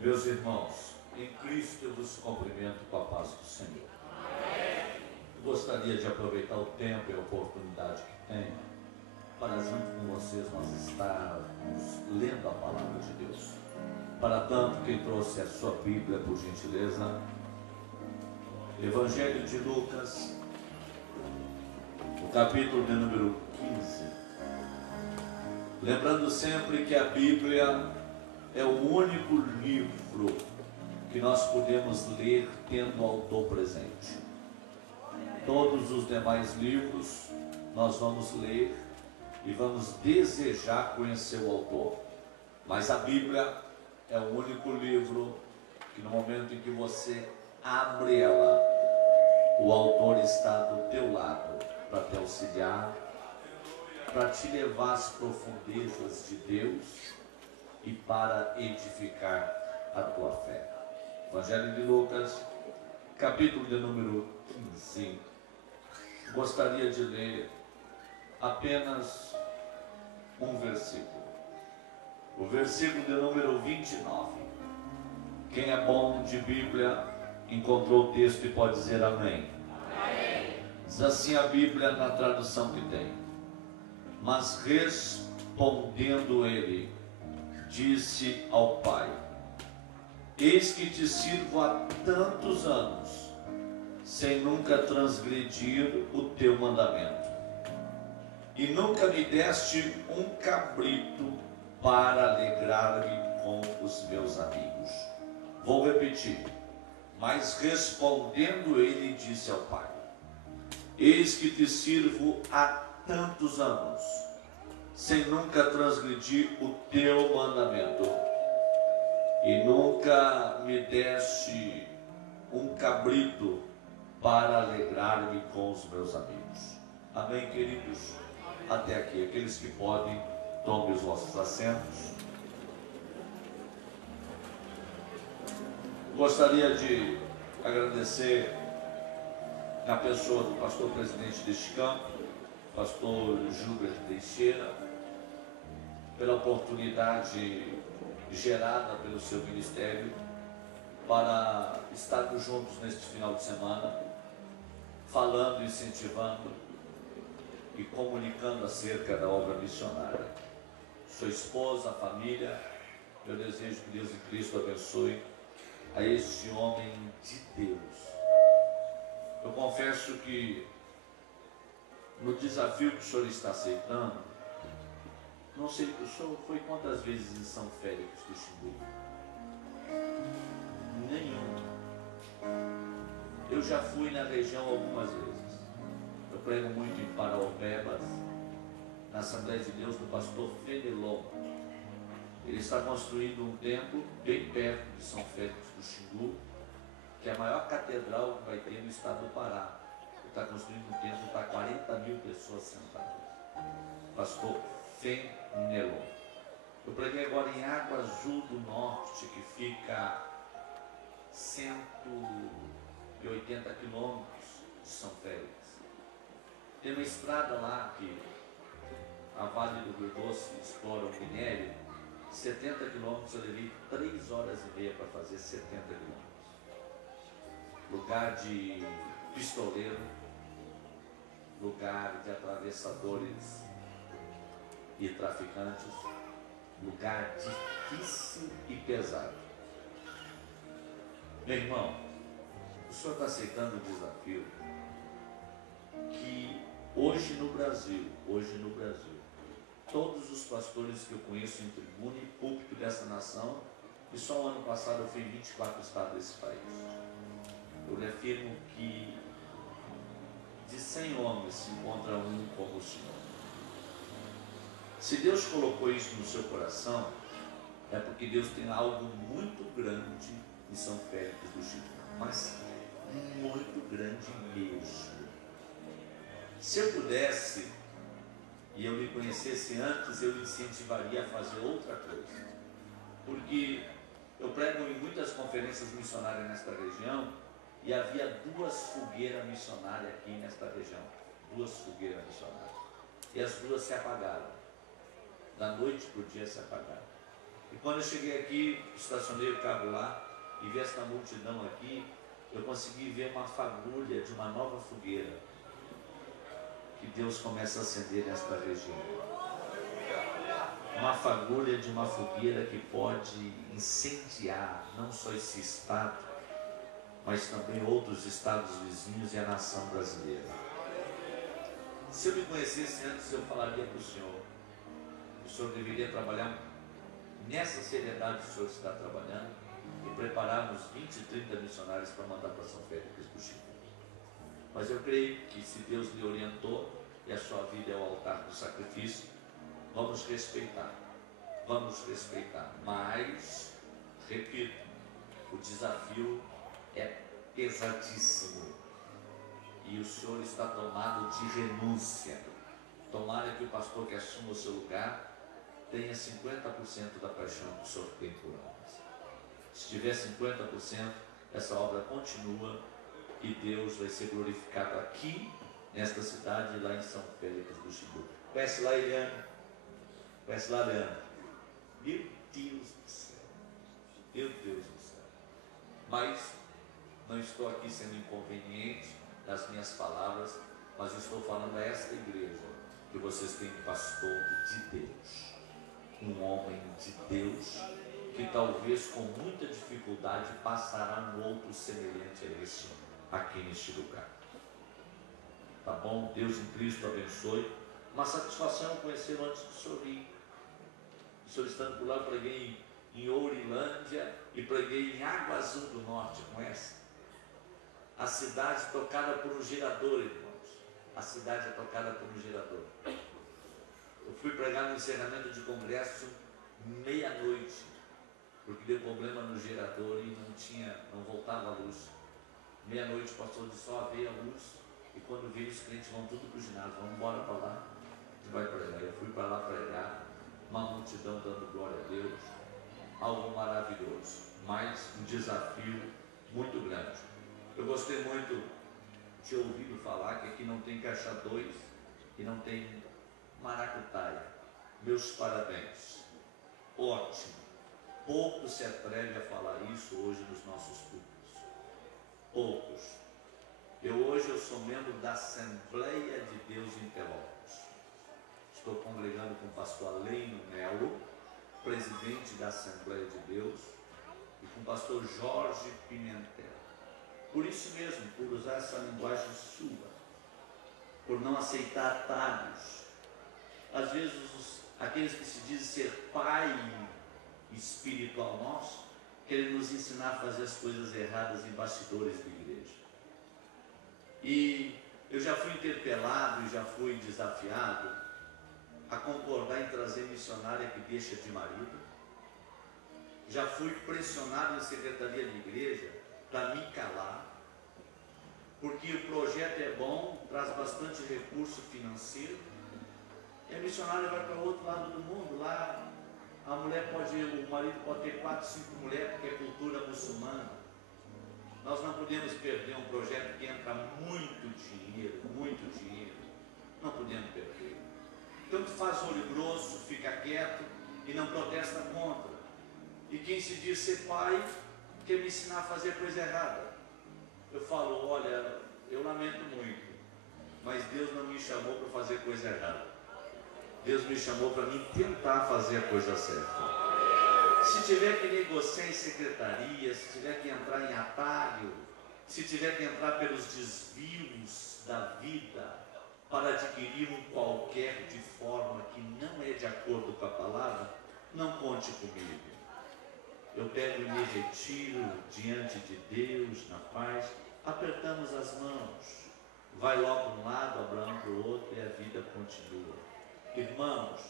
Meus irmãos, em Cristo eu vos cumprimento com a paz do Senhor. Eu gostaria de aproveitar o tempo e a oportunidade que tenho para, junto com vocês, nós estarmos lendo a palavra de Deus. Para tanto, quem trouxe a sua Bíblia, por gentileza, Evangelho de Lucas, o capítulo de número 15. Lembrando sempre que a Bíblia é o único livro que nós podemos ler tendo o autor presente. Todos os demais livros nós vamos ler e vamos desejar conhecer o autor. Mas a Bíblia é o único livro que no momento em que você abre ela, o autor está do teu lado para te auxiliar, para te levar às profundezas de Deus e para edificar a tua fé. Evangelho de Lucas, capítulo de número 15. Gostaria de ler apenas um versículo. O versículo de número 29. Quem é bom de Bíblia encontrou o texto e pode dizer amém. Amém. Diz assim a Bíblia na tradução que tem. Mas respondendo ele, disse ao pai: eis que te sirvo há tantos anos, sem nunca transgredir o teu mandamento, e nunca me deste um cabrito para alegrar-me com os meus amigos. Vou repetir. Mas respondendo ele, disse ao pai: eis que te sirvo há tantos anos, sem nunca transgredir o teu mandamento, e nunca me deste um cabrito para alegrar-me com os meus amigos. Amém, queridos? Até aqui. Aqueles que podem, tomem os vossos assentos. Gostaria de agradecer na pessoa do pastor presidente deste campo, pastor Júlio Teixeira, pela oportunidade gerada pelo seu ministério para estarmos juntos neste final de semana, falando, incentivando e comunicando acerca da obra missionária. Sua esposa, a família, eu desejo que Deus em Cristo abençoe a este homem de Deus. Eu confesso que no desafio que o senhor está aceitando, não sei, o senhor foi quantas vezes em São Félix do Xingu? Nenhum. Eu já fui na região algumas vezes. Eu prego muito em Paraopebas, na Assembleia de Deus do pastor Fenelon. Ele está construindo um templo bem perto de São Félix do Xingu, que é a maior catedral que vai ter no estado do Pará. Ele está construindo um templo para 40 mil pessoas sentadas. Pastor Fenelon. Eu preguei agora em Água Azul do Norte, que fica 180 quilômetros de São Félix. Tem uma estrada lá que a Vale do Rio Doce explora o minério. 70 quilômetros, eu levei 3 horas e meia para fazer 70 quilômetros. Lugar de pistoleiro, lugar de atravessadores e traficantes, lugar difícil e pesado. Meu irmão, o senhor está aceitando o desafio que hoje no Brasil, todos os pastores que eu conheço em tribuna e púlpito dessa nação, e só o ano passado eu fui em 24 estados desse país. Eu lhe afirmo que de 100 homens se encontra um como o senhor. Se Deus colocou isso no seu coração, é porque Deus tem algo muito grande em São Félix do Xingu, mas muito grande mesmo. Se eu pudesse, e eu lhe conhecesse antes, eu lhe incentivaria a fazer outra coisa. Porque eu prego em muitas conferências missionárias nesta região, e havia 2 fogueiras missionárias aqui nesta região. 2 fogueiras missionárias. E as 2 se apagaram. Da noite para o dia se apagaram. E quando eu cheguei aqui, estacionei o carro lá e vi essa multidão aqui, eu consegui ver uma fagulha de uma nova fogueira que Deus começa a acender nesta região. Uma fagulha de uma fogueira que pode incendiar não só esse estado, mas também outros estados vizinhos e a nação brasileira. Se eu me conhecesse antes, eu falaria para o senhor deveria trabalhar nessa seriedade que o senhor está trabalhando e preparar uns 20, 30 missionários para mandar para São Félix do Chico. Mas eu creio que se Deus lhe orientou e a sua vida é o altar do sacrifício, vamos respeitar. Mas, repito, o desafio é pesadíssimo e o senhor está tomado de renúncia. Tomara que o pastor que assuma o seu lugar tenha 50% da paixão que o senhor tem por nós. Se tiver 50%, essa obra continua e Deus vai ser glorificado aqui nesta cidade e lá em São Félix do Xingu. Conhece lá, Eliane? Conhece lá, Leandro? Meu Deus do céu. Meu Deus do céu. Mas não estou aqui sendo inconveniente nas minhas palavras, mas estou falando a esta igreja que vocês têm um pastor de Deus, um homem de Deus, que talvez com muita dificuldade passará um outro semelhante a esse aqui neste lugar. Tá bom? Deus em Cristo abençoe. Uma satisfação conhecê-lo antes do senhor ir. O senhor estando por lá, eu preguei em Ourilândia e preguei em Água Azul do Norte, conhece? A cidade tocada por um gerador, irmãos. A cidade é tocada por um gerador. Eu fui pregar no encerramento de congresso meia-noite, porque deu problema no gerador e não voltava a luz. Meia-noite o pastor disse, só veio a luz, e quando veio os clientes vão tudo para o ginásio, vamos embora para lá, a gente vai pregar. Eu fui para lá pregar, uma multidão dando glória a Deus, algo maravilhoso, mas um desafio muito grande. Eu gostei muito de ouvir falar que aqui não tem caixa 2 e não tem maracutaia. Meus parabéns, ótimo. Pouco se atreve a falar isso hoje nos nossos púlpitos. Poucos. Hoje eu sou membro da Assembleia de Deus em Pelotas. Estou congregando com o pastor Aleino Melo, presidente da Assembleia de Deus, e com o pastor Jorge Pimentel. Por isso mesmo, por usar essa linguagem sua, por não aceitar atalhos. Às vezes, aqueles que se dizem ser pai espiritual nosso, querem nos ensinar a fazer as coisas erradas em bastidores da igreja. E eu já fui interpelado e já fui desafiado a concordar em trazer missionária que deixa de marido. Já fui pressionado em secretaria de igreja para me calar, porque o projeto é bom, traz bastante recurso financeiro, e a missionária vai para o outro lado do mundo. Lá o marido pode ter 4, 5 mulheres, porque é cultura muçulmana. Nós não podemos perder um projeto que entra muito dinheiro, não podemos perder. Então tu faz olho grosso, fica quieto e não protesta contra. E quem se diz ser pai, quer me ensinar a fazer coisa errada. Eu falo, olha, eu lamento muito, mas Deus não me chamou para fazer coisa errada. Deus me chamou para mim tentar fazer a coisa certa. Se tiver que negociar em secretaria, se tiver que entrar em atalho, se tiver que entrar pelos desvios da vida para adquirir um qualquer de forma que não é de acordo com a palavra, não conte comigo. Eu pego e me retiro diante de Deus, na paz, apertamos as mãos, vai logo para um lado, Abraão para o outro e a vida continua. Irmãos,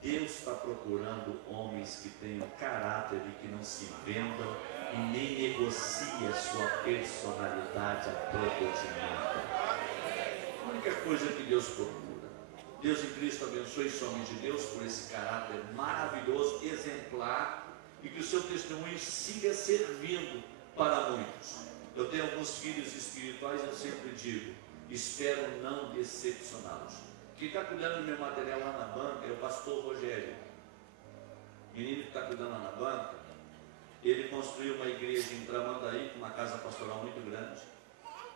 Deus está procurando homens que tenham caráter e que não se vendam e nem negociem a sua personalidade a troco de nada. A única coisa que Deus procura. Deus em Cristo abençoe esse homem de Deus por esse caráter maravilhoso, exemplar, e que o seu testemunho siga servindo para muitos. Eu tenho alguns filhos espirituais, eu sempre digo, espero não decepcioná-los. Quem está cuidando do meu material lá na banca é o pastor Rogério. menino que está cuidando lá na banca, ele construiu uma igreja em Tramandaí, com uma casa pastoral muito grande.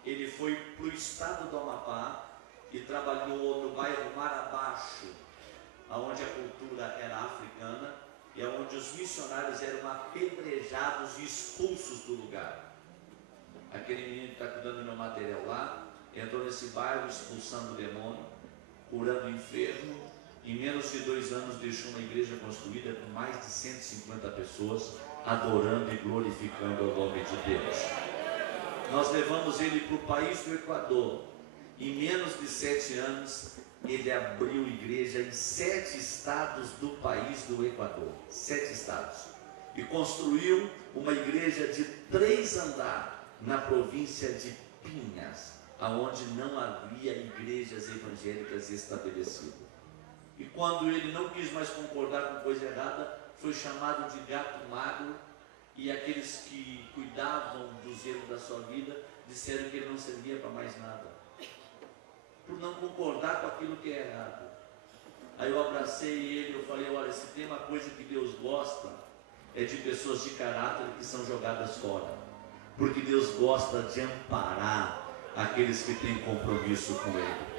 Ele foi para o estado do Amapá e trabalhou no bairro Mar Abaixo, onde a cultura era africana e onde os missionários eram apedrejados e expulsos do lugar. Aquele menino que está cuidando do meu material lá, entrou nesse bairro expulsando o demônio, curando o enfermo. Em menos de 2 anos deixou uma igreja construída com mais de 150 pessoas, adorando e glorificando o nome de Deus. Nós levamos ele para o país do Equador. Em menos de 7 anos, ele abriu igreja em 7 estados do país do Equador. 7 estados. E construiu uma igreja de 3 andares na província de Pinhas, aonde não havia igrejas evangélicas estabelecidas. E quando ele não quis mais concordar com coisa errada, foi chamado de gato magro, e aqueles que cuidavam do zelo da sua vida disseram que ele não servia para mais nada, por não concordar com aquilo que é errado. Aí eu abracei ele, eu falei: olha, se tem uma coisa que Deus gosta, é de pessoas de caráter que são jogadas fora, porque Deus gosta de amparar aqueles que têm compromisso com Ele.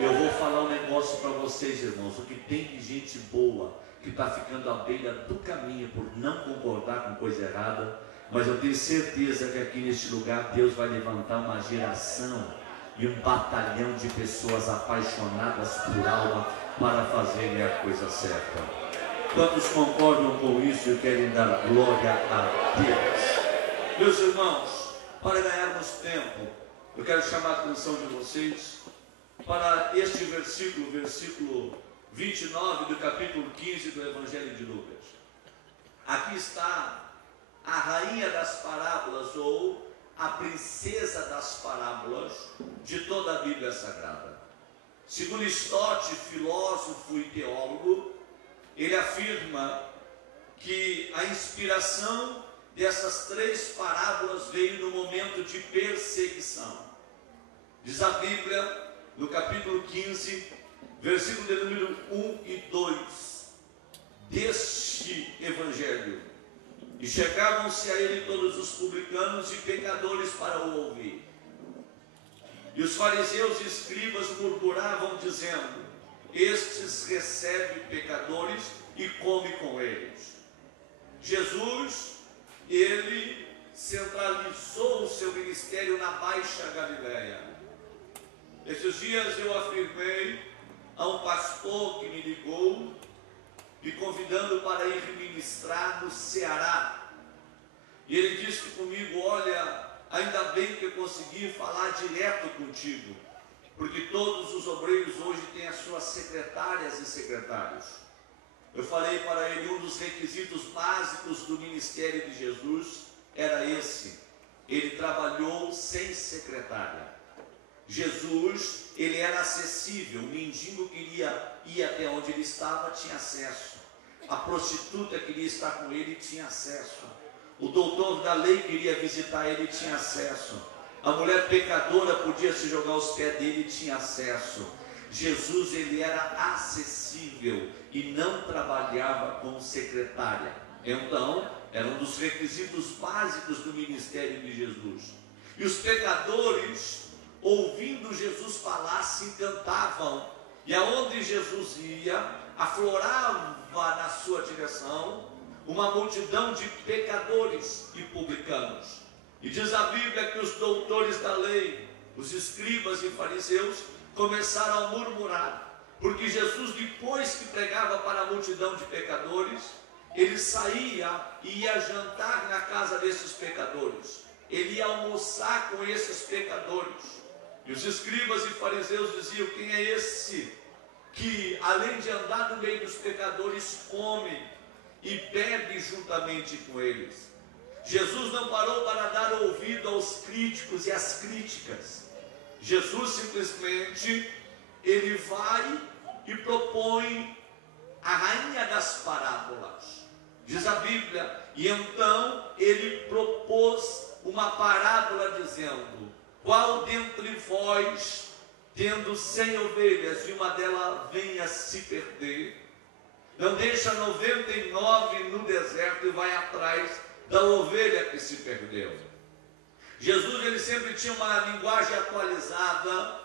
Eu vou falar um negócio para vocês, irmãos: o que tem de gente boa que está ficando à beira do caminho por não concordar com coisa errada, mas eu tenho certeza que aqui neste lugar Deus vai levantar uma geração e um batalhão de pessoas apaixonadas por alma para fazerem a coisa certa. Quantos concordam com isso e querem dar glória a Deus? Meus irmãos, para ganharmos tempo, eu quero chamar a atenção de vocês para este versículo, versículo 29 do capítulo 15 do Evangelho de Lucas. Aqui está a rainha das parábolas, ou a princesa das parábolas de toda a Bíblia Sagrada. Segundo Stott, filósofo e teólogo, ele afirma que a inspiração dessas 3 parábolas veio no momento de perseguição. Diz a Bíblia, no capítulo 15, versículo de número 1 e 2 deste Evangelho: e chegavam-se a ele todos os publicanos e pecadores para o ouvir. E os fariseus e escribas murmuravam, dizendo: estes recebem pecadores e come com eles. Jesus, ele centralizou o seu ministério na Baixa Galileia. Esses dias eu afirmei a um pastor que me ligou, me convidando para ir ministrar no Ceará. E ele disse comigo: olha, ainda bem que eu consegui falar direto contigo, porque todos os obreiros hoje têm as suas secretárias e secretários. Eu falei para ele: um dos requisitos básicos do ministério de Jesus era esse: ele trabalhou sem secretária. Jesus, ele era acessível. O mendigo queria ir até onde ele estava, tinha acesso. A prostituta queria estar com ele, tinha acesso. O doutor da lei queria visitar ele, tinha acesso. A mulher pecadora podia se jogar aos pés dele, tinha acesso. Jesus, ele era acessível e não trabalhava com secretária. Então, era um dos requisitos básicos do ministério de Jesus. E os pecadores, ouvindo Jesus falar, se encantavam, e aonde Jesus ia, aflorava na sua direção uma multidão de pecadores e publicanos. E diz a Bíblia que os doutores da lei, os escribas e fariseus, começaram a murmurar, porque Jesus, depois que pregava para a multidão de pecadores, ele saía e ia jantar na casa desses pecadores, ele ia almoçar com esses pecadores. E os escribas e fariseus diziam: quem é esse que, além de andar no meio dos pecadores, come e bebe juntamente com eles? Jesus não parou para dar ouvido aos críticos e às críticas. Jesus simplesmente, ele vai e propõe a rainha das parábolas. Diz a Bíblia: e então ele propôs uma parábola dizendo: qual dentre vós, tendo 100 ovelhas e uma delas venha se perder, não deixa 99 no deserto e vai atrás da ovelha que se perdeu. Jesus, ele sempre tinha uma linguagem atualizada,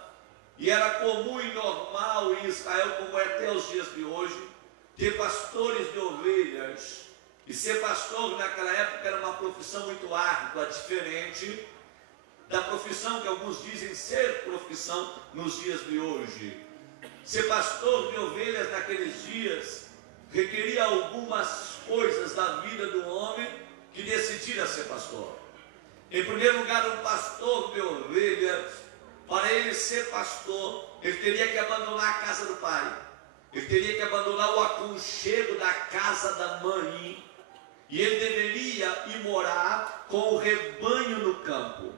e era comum e normal em Israel, como é até os dias de hoje, ter pastores de ovelhas. E ser pastor naquela época era uma profissão muito árdua, diferente da profissão que alguns dizem ser profissão nos dias de hoje. Ser pastor de ovelhas naqueles dias requeria algumas coisas da vida do homem que decidira ser pastor. Em primeiro lugar, um pastor de ovelhas, para ele ser pastor, ele teria que abandonar a casa do pai, ele teria que abandonar o aconchego da casa da mãe, e ele deveria ir morar com o rebanho no campo.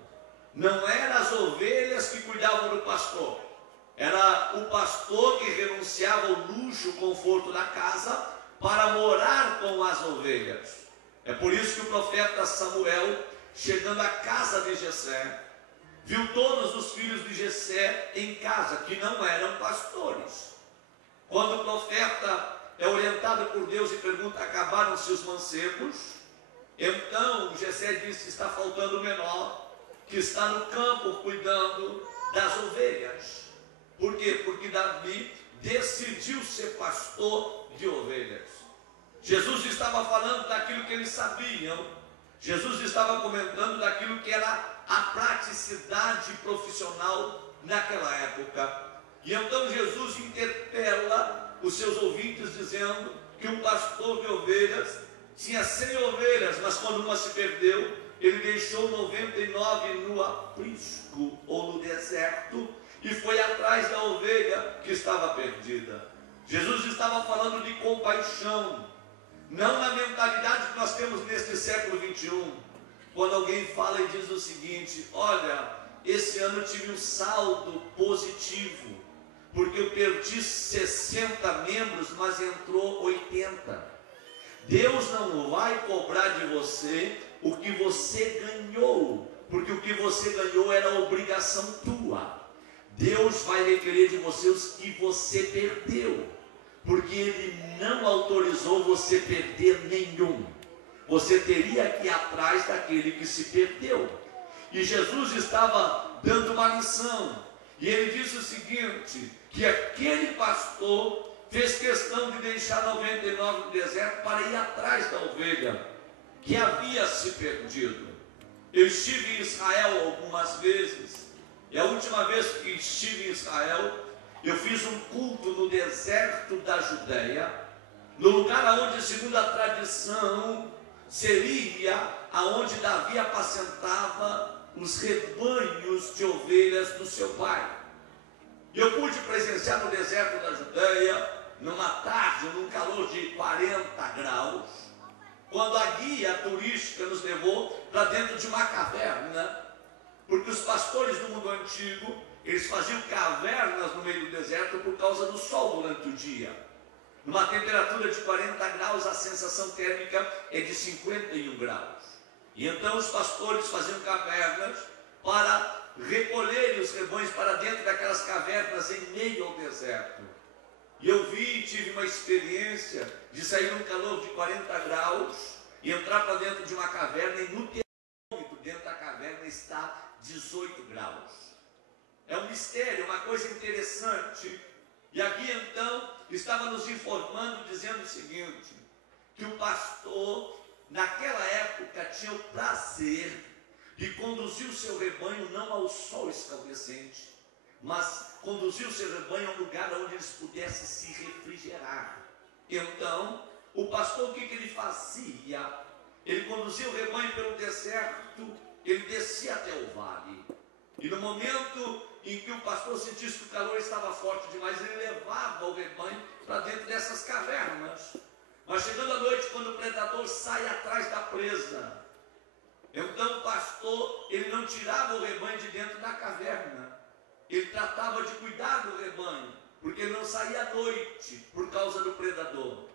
Não eram as ovelhas que cuidavam do pastor, era o pastor que renunciava ao luxo, conforto da casa, para morar com as ovelhas. É por isso que o profeta Samuel, chegando à casa de Jessé, viu todos os filhos de Jessé em casa, que não eram pastores. Quando o profeta é orientado por Deus e pergunta: acabaram-se os mancebos? Então Jessé disse: está faltando o menor, que está no campo cuidando das ovelhas. Por quê? Porque Davi decidiu ser pastor de ovelhas. Jesus estava falando daquilo que eles sabiam. Jesus estava comentando daquilo que era a praticidade profissional naquela época. E então Jesus interpela os seus ouvintes dizendo que um pastor de ovelhas tinha 100 ovelhas, mas quando uma se perdeu, ele deixou 99 no aprisco ou no deserto e foi atrás da ovelha que estava perdida. Jesus estava falando de compaixão, não na mentalidade que nós temos neste século 21, quando alguém fala e diz o seguinte: olha, esse ano eu tive um saldo positivo, porque eu perdi 60 membros, mas entrou 80. Deus não vai cobrar de você o que você ganhou, porque o que você ganhou era obrigação tua. Deus vai requerer de você os que você perdeu, porque Ele não autorizou você perder nenhum. Você teria que ir atrás daquele que se perdeu. E Jesus estava dando uma lição, e Ele disse o seguinte: que aquele pastor fez questão de deixar 99 no deserto para ir atrás da ovelha que havia se perdido. Eu estive em Israel algumas vezes, e a última vez que estive em Israel, eu fiz um culto no deserto da Judéia, no lugar onde, segundo a tradição, seria aonde Davi apacentava os rebanhos de ovelhas do seu pai. E eu pude presenciar no deserto da Judéia, numa tarde, num calor de 40 graus, quando a guia turística nos levou para dentro de uma caverna, porque os pastores do mundo antigo, eles faziam cavernas no meio do deserto por causa do sol durante o dia. Numa temperatura de 40 graus, a sensação térmica é de 51 graus. E então os pastores faziam cavernas para recolherem os rebanhos para dentro daquelas cavernas em meio ao deserto. E eu tive uma experiência de sair num calor de 40 graus e entrar para dentro de uma caverna, e no termômetro dentro da caverna está 18 graus. É um mistério, uma coisa interessante. E aqui então estava nos informando, dizendo o seguinte: que o pastor naquela época tinha o prazer de conduzir o seu rebanho não ao sol escaldecente, mas conduzir o seu rebanho a um lugar onde eles pudessem se refrigerar. Então, o pastor, o que ele fazia? Ele conduzia o rebanho pelo deserto, ele descia até o vale. E no momento em que o pastor sentisse que o calor estava forte demais, ele levava o rebanho para dentro dessas cavernas. Mas chegando à noite, quando o predador sai atrás da presa, então o pastor, ele não tirava o rebanho de dentro da caverna, ele tratava de cuidar do rebanho, porque ele não saía à noite por causa do predador.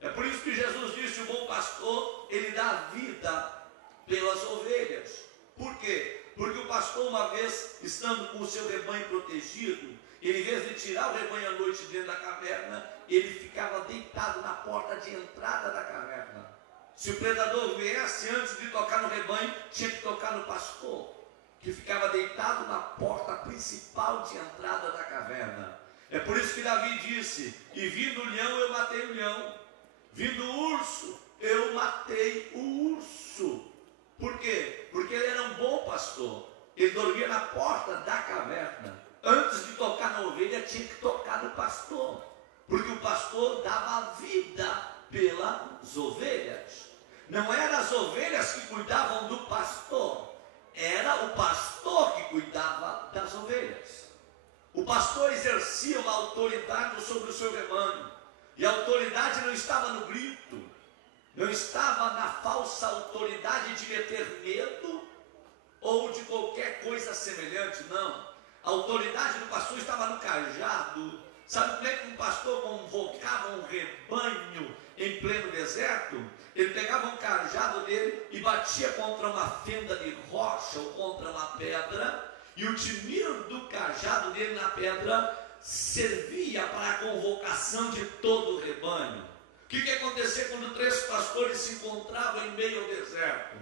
É por isso que Jesus disse: o bom pastor, ele dá a vida pelas ovelhas. Por quê? Porque o pastor, uma vez estando com o seu rebanho protegido, ele, em vez de tirar o rebanho à noite dentro da caverna, ele ficava deitado na porta de entrada da caverna. Se o predador viesse, antes de tocar no rebanho, tinha que tocar no pastor, que ficava deitado na porta principal de entrada da caverna. É por isso que Davi disse: e vindo o leão, eu matei o leão, vindo o urso, eu matei o urso. Por quê? Porque ele era um bom pastor. Ele dormia na porta da caverna. Antes de tocar na ovelha, tinha que tocar no pastor, porque o pastor dava vida pelas ovelhas. Não eram as ovelhas que cuidavam do pastor, era o pastor que cuidava das ovelhas. O pastor exercia uma autoridade sobre o seu rebanho, e a autoridade não estava no grito, não estava na falsa autoridade de meter medo ou de qualquer coisa semelhante, não. A autoridade do pastor estava no cajado. Sabe como é que um pastor convocava um rebanho em pleno deserto? Ele pegava um cajado dele e batia contra uma fenda de rocha ou contra uma pedra, e o tinido do cajado dele na pedra servia para a convocação de todo o rebanho. O que acontecia quando 3 pastores se encontravam em meio ao deserto?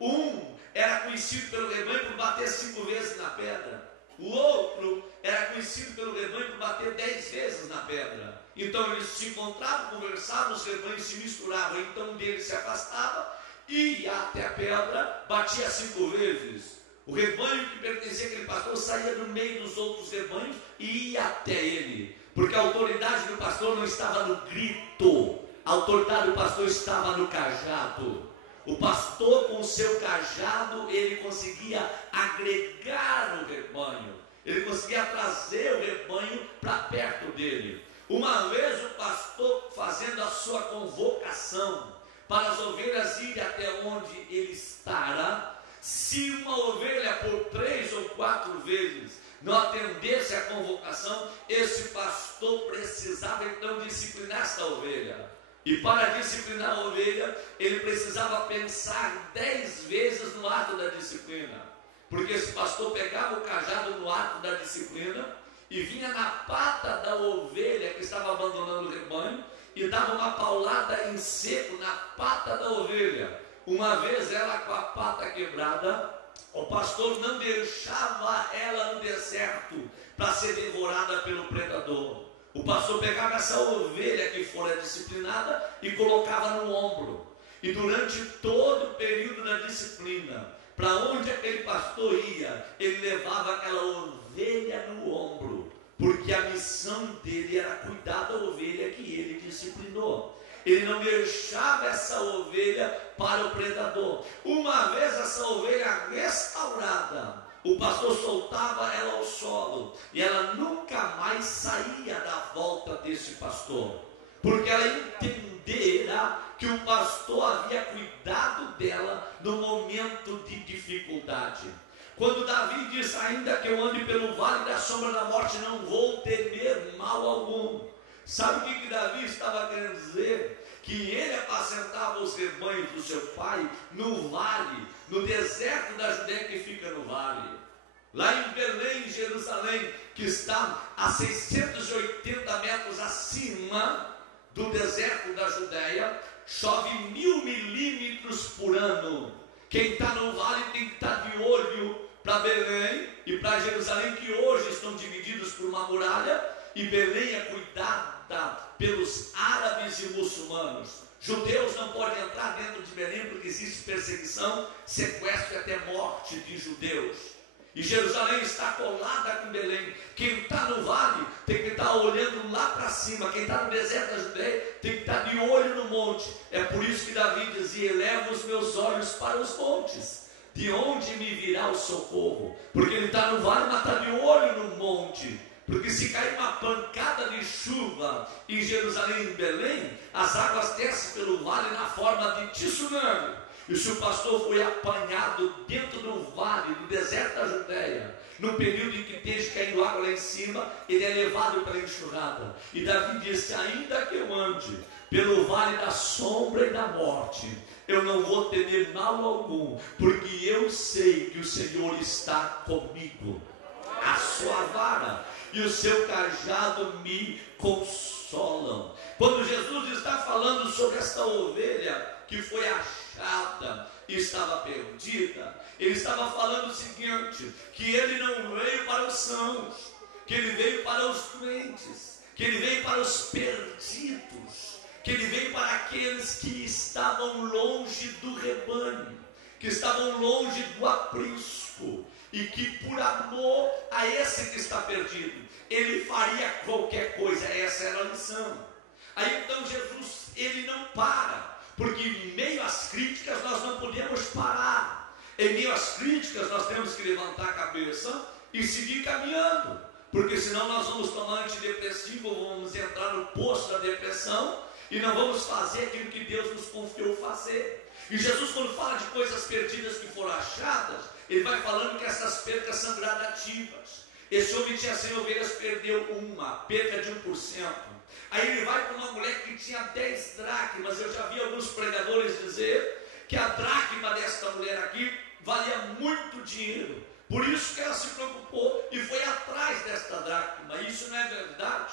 Um era conhecido pelo rebanho por bater 5 vezes na pedra. O outro era conhecido pelo rebanho por bater 10 vezes na pedra. Então eles se encontravam, conversavam, os rebanhos se misturavam. Então um deles se afastava, ia até a pedra, batia 5 vezes. O rebanho que pertencia àquele pastor saía do meio dos outros rebanhos e ia até ele, porque a autoridade do pastor não estava no grito, a autoridade do pastor estava no cajado. O pastor, com o seu cajado, ele conseguia agregar o rebanho, ele conseguia trazer o rebanho para perto dele. Uma vez o pastor, fazendo a sua convocação para as ovelhas irem até onde ele estará, se uma ovelha por 3 ou 4 vezes não atendesse a convocação, esse pastor precisava então disciplinar esta ovelha. E para disciplinar a ovelha, ele precisava pensar 10 vezes no ato da disciplina, porque esse pastor pegava o cajado no ato da disciplina e vinha na pata da ovelha que estava abandonando o rebanho e dava uma paulada em seco na pata da ovelha. Uma vez ela com a pata quebrada, o pastor não deixava ela no deserto para ser devorada pelo predador. O pastor pegava essa ovelha que fora disciplinada e colocava no ombro. E durante todo o período da disciplina, para onde aquele pastor ia, ele levava aquela ovelha no ombro, porque a missão dele era cuidar da ovelha que ele disciplinou. Ele não deixava essa ovelha para o predador. Uma vez essa ovelha restaurada, o pastor soltava ela ao solo e ela nunca mais saía da volta desse pastor, porque ela entendera que o pastor havia cuidado dela no momento de dificuldade. Quando Davi diz: ainda que eu ande pelo vale da sombra da morte, não vou temer mal algum. Sabe o que Davi estava querendo dizer? Que ele apacentava os rebanhos do seu pai no vale, no deserto da Judéia que fica no vale. Lá em Belém, em Jerusalém, que está a 680 metros acima do deserto da Judéia, chove 1000 milímetros por ano. Quem está no vale tem que estar de olho para Belém e para Jerusalém, que hoje estão divididos por uma muralha, e Belém é cuidada pelos árabes e muçulmanos. Judeus não podem entrar dentro de Belém porque existe perseguição, sequestro e até morte de judeus. E Jerusalém está colada com Belém. Quem está no vale tem que estar olhando lá para cima. Quem está no deserto da Judéia tem que estar de olho no monte. É por isso que Davi dizia: eleva os meus olhos para os montes, de onde me virá o socorro? Porque ele está no vale, mas está de olho no monte. Porque se cair uma pancada de chuva em Jerusalém e em Belém, as águas descem pelo vale na forma de tsunami. E se o pastor foi apanhado dentro do vale, do deserto da Judéia, no período em que esteja caindo água lá em cima, ele é levado pela enxurrada. E Davi disse: ainda que eu ande pelo vale da sombra e da morte, eu não vou temer mal algum, porque eu sei que o Senhor está comigo. A sua vara e o seu cajado me consolam. Quando Jesus está falando sobre esta ovelha que foi achada e estava perdida, ele estava falando o seguinte, que ele não veio para os sãos, que ele veio para os doentes, que ele veio para os perdidos, que ele veio para aqueles que estavam longe do rebanho, que estavam longe do aprisco, e que por amor a esse que está perdido, ele faria qualquer coisa. Essa era a lição. Aí então Jesus, ele não para, porque em meio às críticas nós não podemos parar. Em meio às críticas nós temos que levantar a cabeça e seguir caminhando, porque senão nós vamos tomar antidepressivo, vamos entrar no poço da depressão e não vamos fazer aquilo que Deus nos confiou fazer. E Jesus, quando fala de coisas perdidas que foram achadas, ele vai falando que essas percas são gradativas. Esse homem tinha 100 ovelhas, perdeu uma, perca de 1%. Aí ele vai para uma mulher que tinha 10 dracmas. Eu já vi alguns pregadores dizer que a dracma desta mulher aqui valia muito dinheiro. Por isso que ela se preocupou e foi atrás desta dracma. Isso não é verdade?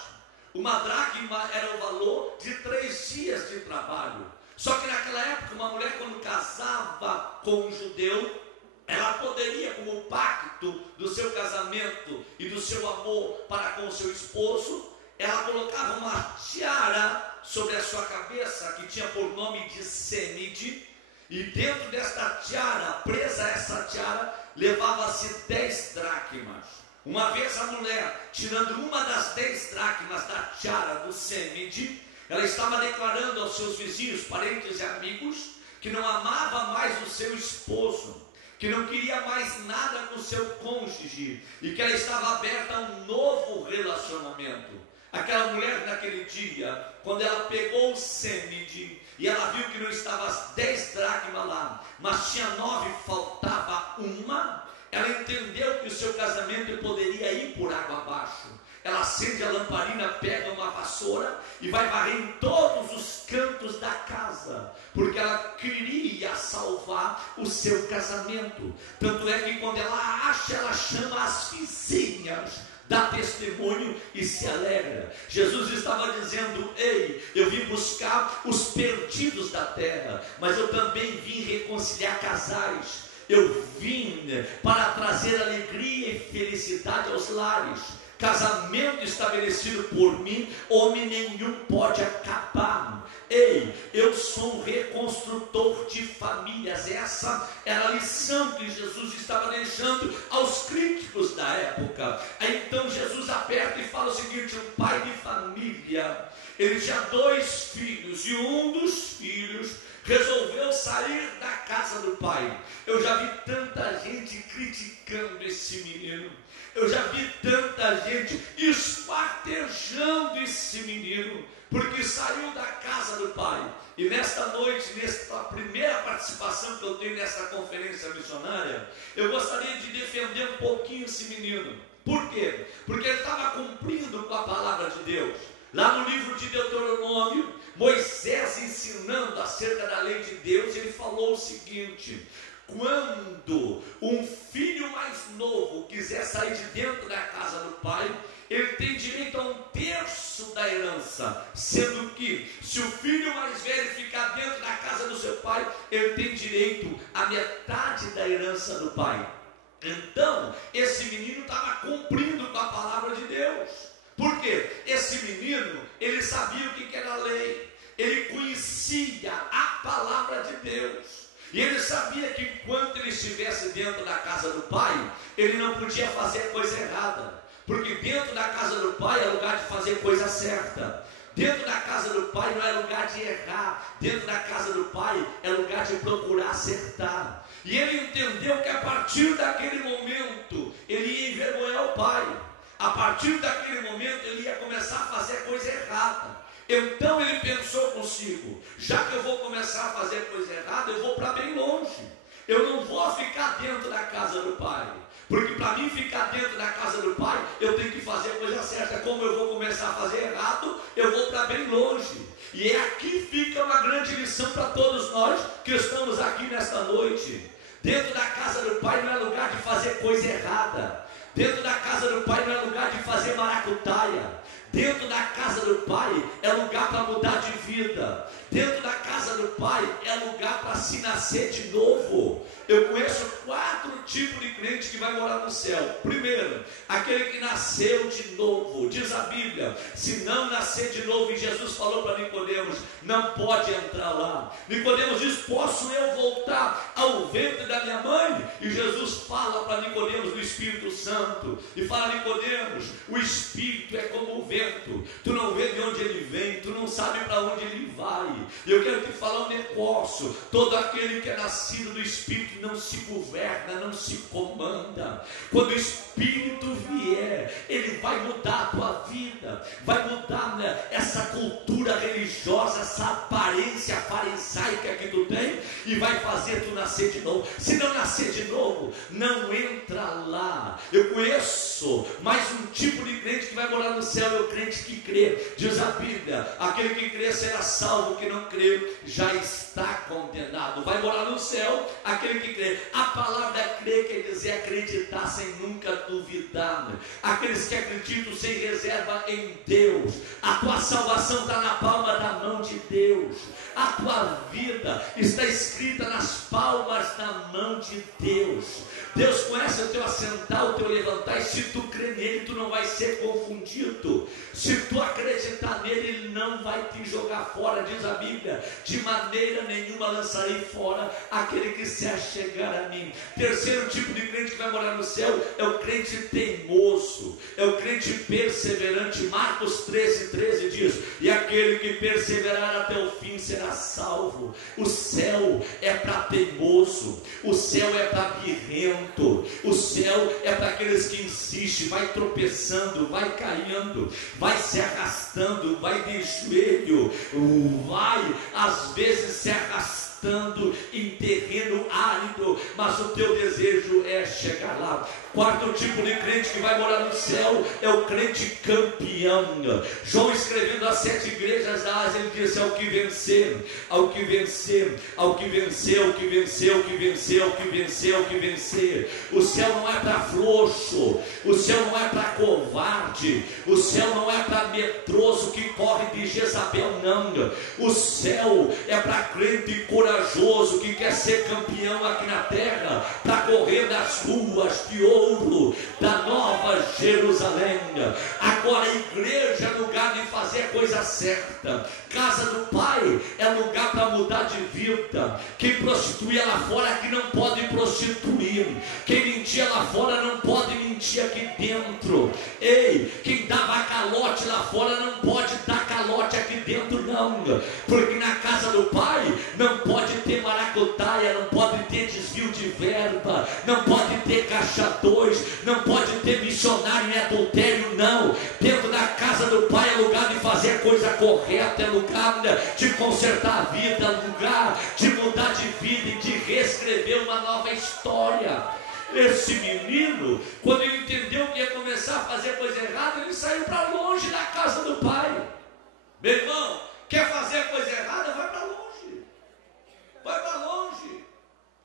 Uma dracma era o valor de 3 dias de trabalho. Só que naquela época, uma mulher quando casava com um judeu, ela poderia, como pacto do seu casamento e do seu amor para com o seu esposo, ela colocava uma tiara sobre a sua cabeça, que tinha por nome de semide, e dentro desta tiara, presa a essa tiara, levava-se 10 dracmas. Uma vez a mulher, tirando uma das 10 dracmas da tiara do semide, ela estava declarando aos seus vizinhos, parentes e amigos, que não amava mais o seu esposo, que não queria mais nada com o seu cônjuge, e que ela estava aberta a um novo relacionamento. Aquela mulher naquele dia, quando ela pegou o semide, e ela viu que não estava as 10 dracmas lá, mas tinha 9, faltava uma, ela entendeu que o seu casamento poderia ir por água abaixo. Ela acende a lamparina, pega uma vassoura e vai varrer em todos os cantos da casa, porque ela queria salvar o seu casamento. Tanto é que quando ela acha, ela chama as vizinhas, dá testemunho e se alegra. Jesus estava dizendo: ei, eu vim buscar os perdidos da terra, mas eu também vim reconciliar casais. Eu vim para trazer alegria e felicidade aos lares. Casamento estabelecido por mim, homem nenhum pode acabar. Ei, eu sou um reconstrutor de famílias. Essa era a lição que Jesus estava deixando aos críticos da época. Aí então Jesus aperta e fala o seguinte: um pai de família, ele tinha 2 filhos, e um dos filhos resolveu sair da casa do pai. Eu já vi tanta gente criticando esse menino, eu já vi tanta gente espartejando esse menino, porque saiu da casa do pai. E nesta noite, nesta primeira participação que eu tenho nessa conferência missionária, eu gostaria de defender um pouquinho esse menino. Por quê? Porque ele estava cumprindo com a palavra de Deus. Lá no livro de Deuteronômio, Moisés ensinando acerca da lei de Deus, ele falou o seguinte: quando um filho mais novo quiser sair de dentro da casa do pai, ele tem direito a 1/3 da herança, sendo que se o filho mais velho ficar dentro da casa do seu pai, ele tem direito a metade da herança do pai. Então, esse menino estava cumprindo com a palavra de Deus. Por quê? Esse menino, ele sabia o que era a lei, ele conhecia a palavra de Deus. E ele sabia que enquanto ele estivesse dentro da casa do pai, ele não podia fazer coisa errada. Porque dentro da casa do pai é lugar de fazer coisa certa. Dentro da casa do pai não é lugar de errar. Dentro da casa do pai é lugar de procurar acertar. E ele entendeu que a partir daquele momento, ele ia envergonhar o pai. A partir daquele momento, ele ia começar a fazer coisa errada. Então ele pensou consigo: já que eu vou começar a fazer coisa errada, eu vou para bem longe. Eu não vou ficar dentro da casa do pai, porque para mim ficar dentro da casa do pai, eu tenho que fazer a coisa certa. Como eu vou começar a fazer errado, eu vou para bem longe. E é aqui fica uma grande lição para todos nós que estamos aqui nesta noite. Dentro da casa do pai não é lugar de fazer coisa errada. Dentro da casa do Pai não é lugar de fazer maracutaia. Dentro da casa do Pai é lugar para mudar de vida. Dentro da casa do Pai é lugar para se nascer de novo. Eu conheço 4 tipos de crente que vai morar no céu. Primeiro, aquele que nasceu de novo. Diz a Bíblia, se não nascer de novo, e Jesus falou para Nicodemos, não pode entrar lá. Nicodemos diz, posso eu voltar ao ventre da minha mãe? E Jesus fala para Nicodemos do Espírito Santo, e fala, Nicodemos, o Espírito é como o vento, tu não vê de onde ele vem, tu não sabe para onde ele vai. E eu quero te falar um negócio, todo aquele que é nascido do Espírito não se governa, não se comanda. Quando o Espírito vier, ele vai mudar a tua vida, vai mudar, né, essa cultura religiosa, essa aparência farisaica que tu tem, e vai fazer tu nascer de novo. Se não nascer de novo, não entra lá. Eu conheço mais um tipo de crente que vai morar no céu, é o crente que crê. Diz a Bíblia, aquele que crê será salvo, que não crê já está condenado. Vai morar no céu aquele que crê. A palavra crer quer dizer acreditar sem nunca duvidar. Aqueles que acreditam sem reserva em Deus. A tua salvação está na palma da mão de Deus. A tua vida está escrita nas palmas da mão de Deus. Deus conhece o teu assentar, o teu levantar, e se tu crer nele, tu não vai ser confundido. Se tu acreditar nele, ele não vai te jogar fora. Diz a Bíblia, de maneira nenhuma lançarei fora aquele que se achegar a mim. Terceiro tipo de crente que vai morar no céu é o crente teimoso, é o crente perseverante. Marcos 13:13 diz, e aquele que perseverar até o fim será salvo. O céu é para teimoso, o céu é para birrento, o céu é para aqueles que insistem, vai tropeçando, vai caindo, vai se arrastando, vai de joelho, vai às vezes se arrastando em terreno árido, mas o teu desejo é chegar lá. Quarto tipo de crente que vai morar no céu é o crente campeão. João, escrevendo as 7 igrejas da Ásia, ele disse, ao que vencer, ao que vencer, ao que vencer, ao que vencer, ao que vencer, ao que vencer, ao que vencer. O céu não é para frouxo, o céu não é para covarde, o céu não é para medroso que corre de Jezabel, não. O céu é para crente corajoso que quer ser campeão aqui na terra, para correr nas ruas de ouro da Nova Jerusalém. Agora, a igreja é lugar de fazer a coisa certa. Casa do Pai é lugar para mudar de vida. Quem prostituía lá fora aqui não pode prostituir. Quem mentia lá fora não pode mentir aqui dentro. Ei, quem dava calote lá fora não pode dar calote aqui dentro, não. Porque na casa do Pai não pode ter maracutaia, não pode ter desvio de verba, não pode ter caixa 2, não pode ter missionário em adultério, não. Dentro da casa do Pai é lugar de fazer a coisa correta, é lugar de consertar a vida, é lugar de mudar de vida e de reescrever uma nova história. Esse menino, quando ele entendeu que ia começar a fazer coisa errada, ele saiu para longe da casa do Pai. Meu irmão, quer fazer coisa errada? Vai para longe. Vai para longe.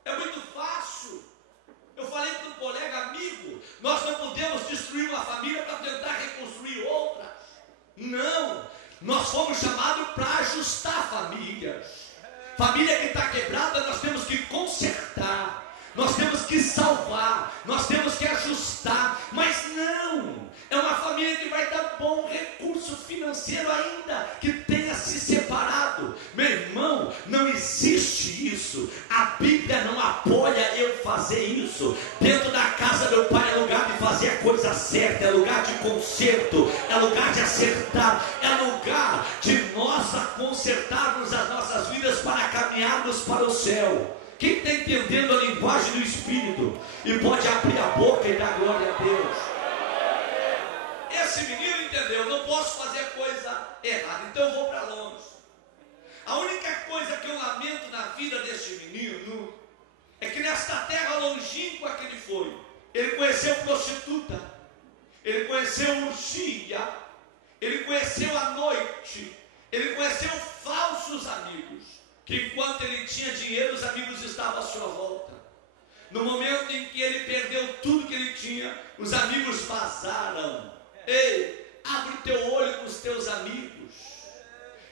É muito fácil. Eu falei para um colega amigo, nós não podemos destruir uma família para tentar reconstruir outra. Não, nós fomos chamados para ajustar famílias. Família que está quebrada, nós temos que consertar, nós temos que salvar, nós temos que ajustar. Mas não, é uma família que vai dar bom recurso financeiro ainda, que tenha se separado. Meu irmão, não existe isso. A Bíblia não apoia eu fazer isso. Dentro da casa do Pai é lugar de fazer a coisa certa, é lugar de conserto, é lugar de acertar, é lugar de nós consertarmos as nossas vidas para caminharmos para o céu. Quem está entendendo a linguagem do Espírito e pode abrir a boca e dar glória a Deus? Esse menino entendeu, não posso fazer coisa errada, então eu vou para longe. A única coisa que eu lamento na vida desse menino é que nesta terra longínqua que ele foi, ele conheceu prostituta, ele conheceu orgia, ele conheceu a noite, ele conheceu falsos amigos, que enquanto ele tinha dinheiro, os amigos estavam à sua volta. No momento em que ele perdeu tudo que ele tinha, tinha, os amigos vazaram. Ei, abre o teu olho com os teus amigos,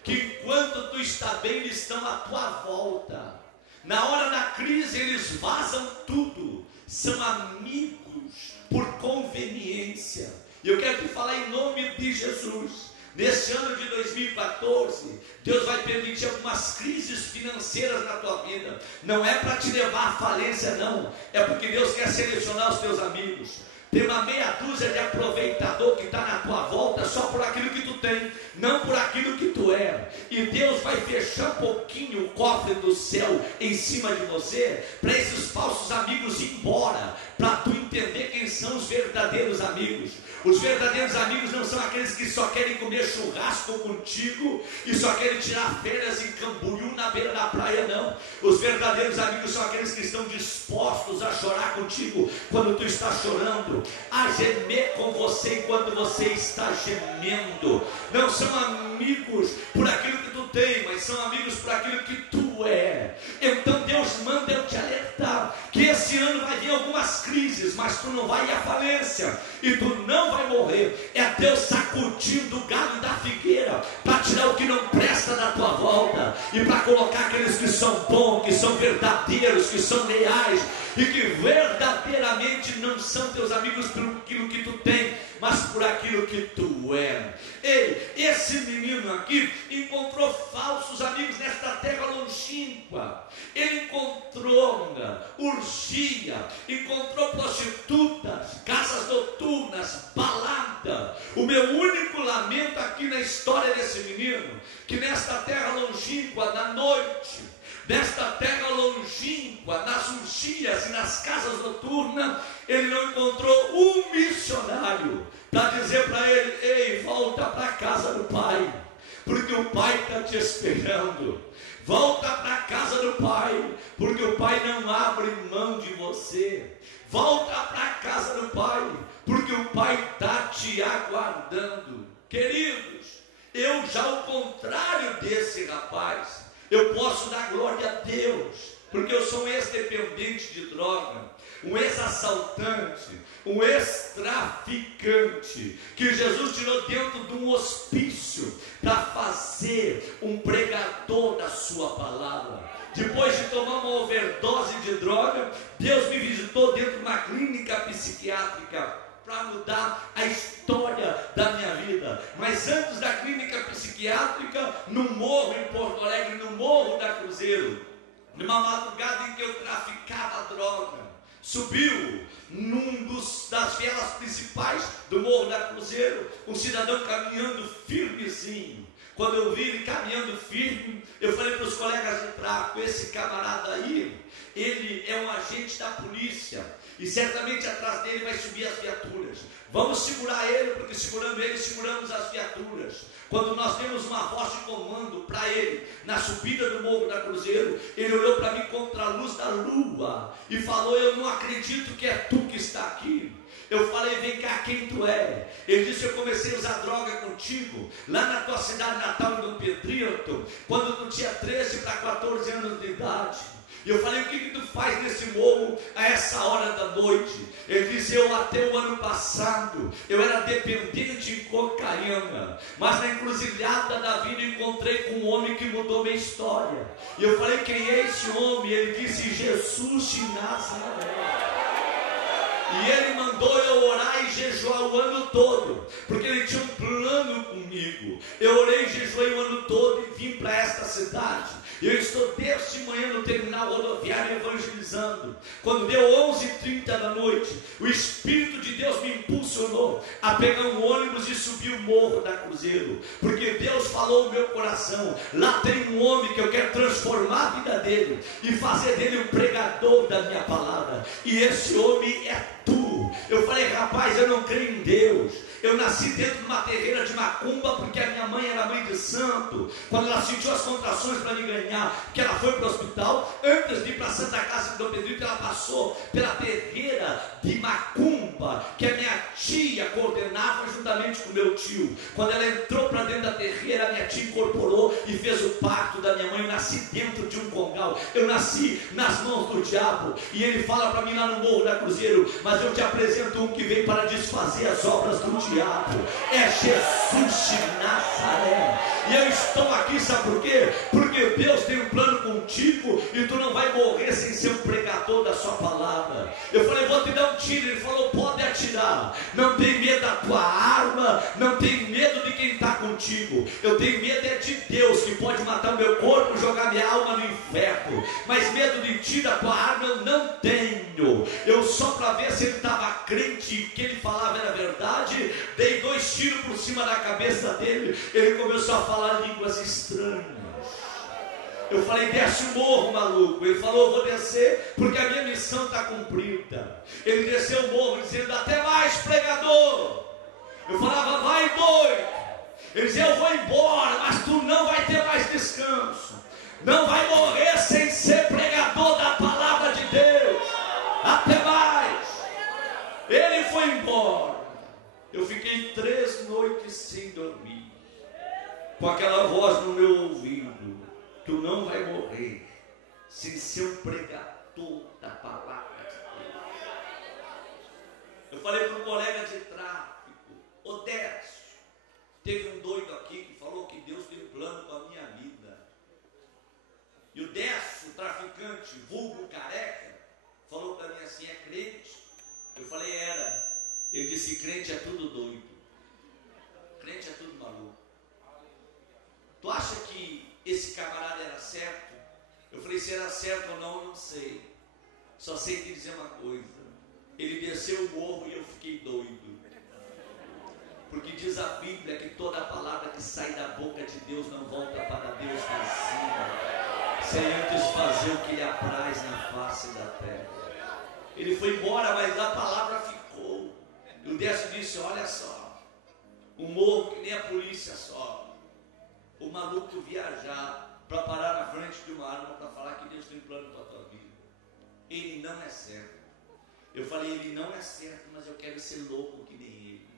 que enquanto tu está bem, eles estão à tua volta. Na hora da crise eles vazam tudo, são amigos por conveniência. E eu quero te falar em nome de Jesus. Nesse ano de 2014, Deus vai permitir algumas crises financeiras na tua vida. Não é para te levar à falência, não. É porque Deus quer selecionar os teus amigos. Tem uma meia dúzia de aproveitador que está na tua volta só por aquilo que tu tem, não por aquilo que tu é. E Deus vai fechar um pouquinho o cofre do céu em cima de você, para esses falsos amigos ir embora, para tu entender quem são os verdadeiros amigos. Os verdadeiros amigos não são aqueles que só querem comer churrasco contigo e só querem tirar férias em Camboriú na beira da praia, não. Os verdadeiros amigos são aqueles que estão dispostos a chorar contigo quando tu está chorando, a gemer com você enquanto você está gemendo. Não são amigos por aquilo que tu tem, mas são amigos por aquilo que tu é. Então Deus manda eu te alertar que esse ano vai vir algumas crises, mas tu não vai ir à falência e tu não vai morrer. É Deus sacudindo o galho da figueira para tirar o que não presta da tua volta e para colocar aqueles que são bons, que são verdadeiros, que são leais e que verdadeiramente não são teus amigos por aquilo que tu tem, mas por aquilo que tu é. Ei, esse menino aqui encontrou falsos amigos nesta terra longínqua. Ele encontrou urgia, encontrou prostitutas, casas noturnas, balada. O meu único lamento aqui na história desse menino, que nesta terra longínqua, na noite, nesta terra longínqua, nas urgias e nas casas noturnas, ele não encontrou um missionário para dizer para ele: ei, volta para a casa do pai, porque o pai está te esperando. Volta para a casa do pai, porque o pai não abre mão de você. Volta para a casa do pai, porque o pai está te aguardando. Queridos, eu já ao contrário desse rapaz, eu posso dar glória a Deus, porque eu sou um ex-dependente de droga, um ex-assaltante, um ex-traficante, que Jesus tirou dentro de um hospício para fazer um pregador da sua palavra. Depois de tomar uma overdose de droga, Deus me visitou dentro de uma clínica psiquiátrica para mudar a história da minha vida. Mas antes da clínica psiquiátrica, no morro em Porto Alegre, no Morro da Cruzeiro, numa madrugada em que eu traficava droga, subiu das vielas principais do Morro da Cruzeiro um cidadão caminhando firmezinho. Quando eu vi ele caminhando firme, eu falei para os colegas de tráfico: esse camarada aí, ele é um agente da polícia, e certamente atrás dele vai subir as viaturas. Vamos segurar ele, porque segurando ele, seguramos as viaturas. Quando nós demos uma voz de comando para ele, na subida do Morro da Cruzeiro, ele olhou para mim contra a luz da lua e falou: eu não acredito que é tu que está aqui. Eu falei: vem cá, quem tu é? Ele disse: eu comecei a usar droga contigo lá na tua cidade natal, em Dom Pedrito, quando tu tinha 13 para 14 anos de idade. E eu falei: o que tu faz nesse morro a essa hora da noite? Ele disse: eu até o ano passado, eu era dependente de cocaína, mas na encruzilhada da vida encontrei com um homem que mudou minha história. E eu falei: quem é esse homem? Ele disse: Jesus de Nazaré. E ele mandou eu orar e jejuar o ano todo, porque ele tinha um plano comigo. Eu orei e jejuei o ano todo e vim para esta cidade. Eu estou desde manhã no terminal rodoviário evangelizando. Quando deu 11h30 da noite, o Espírito de Deus me impulsionou a pegar um ônibus e subir o Morro da Cruzeiro, porque Deus falou no meu coração: lá tem um homem que eu quero transformar a vida dele e fazer dele um pregador da minha palavra, e esse homem é tu. Eu falei: rapaz, eu não creio em Deus. Eu nasci dentro de uma terreira de macumba, porque a minha mãe era mãe de santo. Quando ela sentiu as contrações para me ganhar, que ela foi para o hospital, antes de ir para a Santa Casa de Dom Pedrito, ela passou pela terreira de macumba, que a minha tia coordenava juntamente com meu tio. Quando ela entrou para dentro da terreira, a minha tia incorporou pegou e fez o pacto da minha mãe. Eu nasci dentro de um congal, eu nasci nas mãos do diabo. E ele fala para mim lá no Morro da Cruzeiro: mas eu te apresento um que veio para desfazer as obras do diabo. É Jesus de Nazaré. E eu estou aqui, sabe por quê? Porque Deus tem um plano contigo e tu não vai morrer sem ser um pregador da sua palavra. Eu falei: vou te dar um tiro. Ele falou: pode atirar. Não tem medo da tua arma, não tem medo de quem está contigo. Eu tenho medo é de Deus, que pode matar o meu corpo, jogar minha alma no inferno. Mas medo de ti, da tua arma, eu não tenho. Eu só para ver se ele estava crente, que ele falava era verdade, dei 2 tiros por cima da cabeça dele. Ele começou a falar línguas estranhas. Eu falei: desce o morro, maluco. Ele falou: eu vou descer porque a minha missão está cumprida. Ele desceu o morro dizendo: até mais, pregador. Eu falava: vai, doido. Ele dizia: eu vou embora, mas tu não vai ter mais descanso. Não vai morrer sem ser pregador da palavra de Deus. Até mais. Ele foi embora. Eu fiquei 3 noites sem dormir, com aquela voz no meu ouvido: tu não vai morrer sem ser um pregador da palavra de Deus. Eu falei para um colega de tráfico: ô Décio, teve um doido aqui que falou que Deus tem um plano com a minha vida. E o Décio, o traficante, vulgo careca, falou para mim assim: é crente? Eu falei: era. Ele disse: crente é tudo doido, crente é tudo maluco. Tu acha que esse camarada era certo? Eu falei: se era certo ou não, eu não sei. Só sei te dizer uma coisa: ele desceu o morro e eu fiquei doido. Porque diz a Bíblia que toda palavra que sai da boca de Deus não volta para Deus vazia, sem antes fazer o que lhe apraz na face da terra. Ele foi embora, mas a palavra ficou. E o Décio disse: olha só, um morro que nem a polícia sobe. O maluco viajar para parar na frente de uma arma para falar que Deus tem um plano para a tua vida. Ele não é certo. Eu falei: ele não é certo, mas eu quero ser louco que nem ele.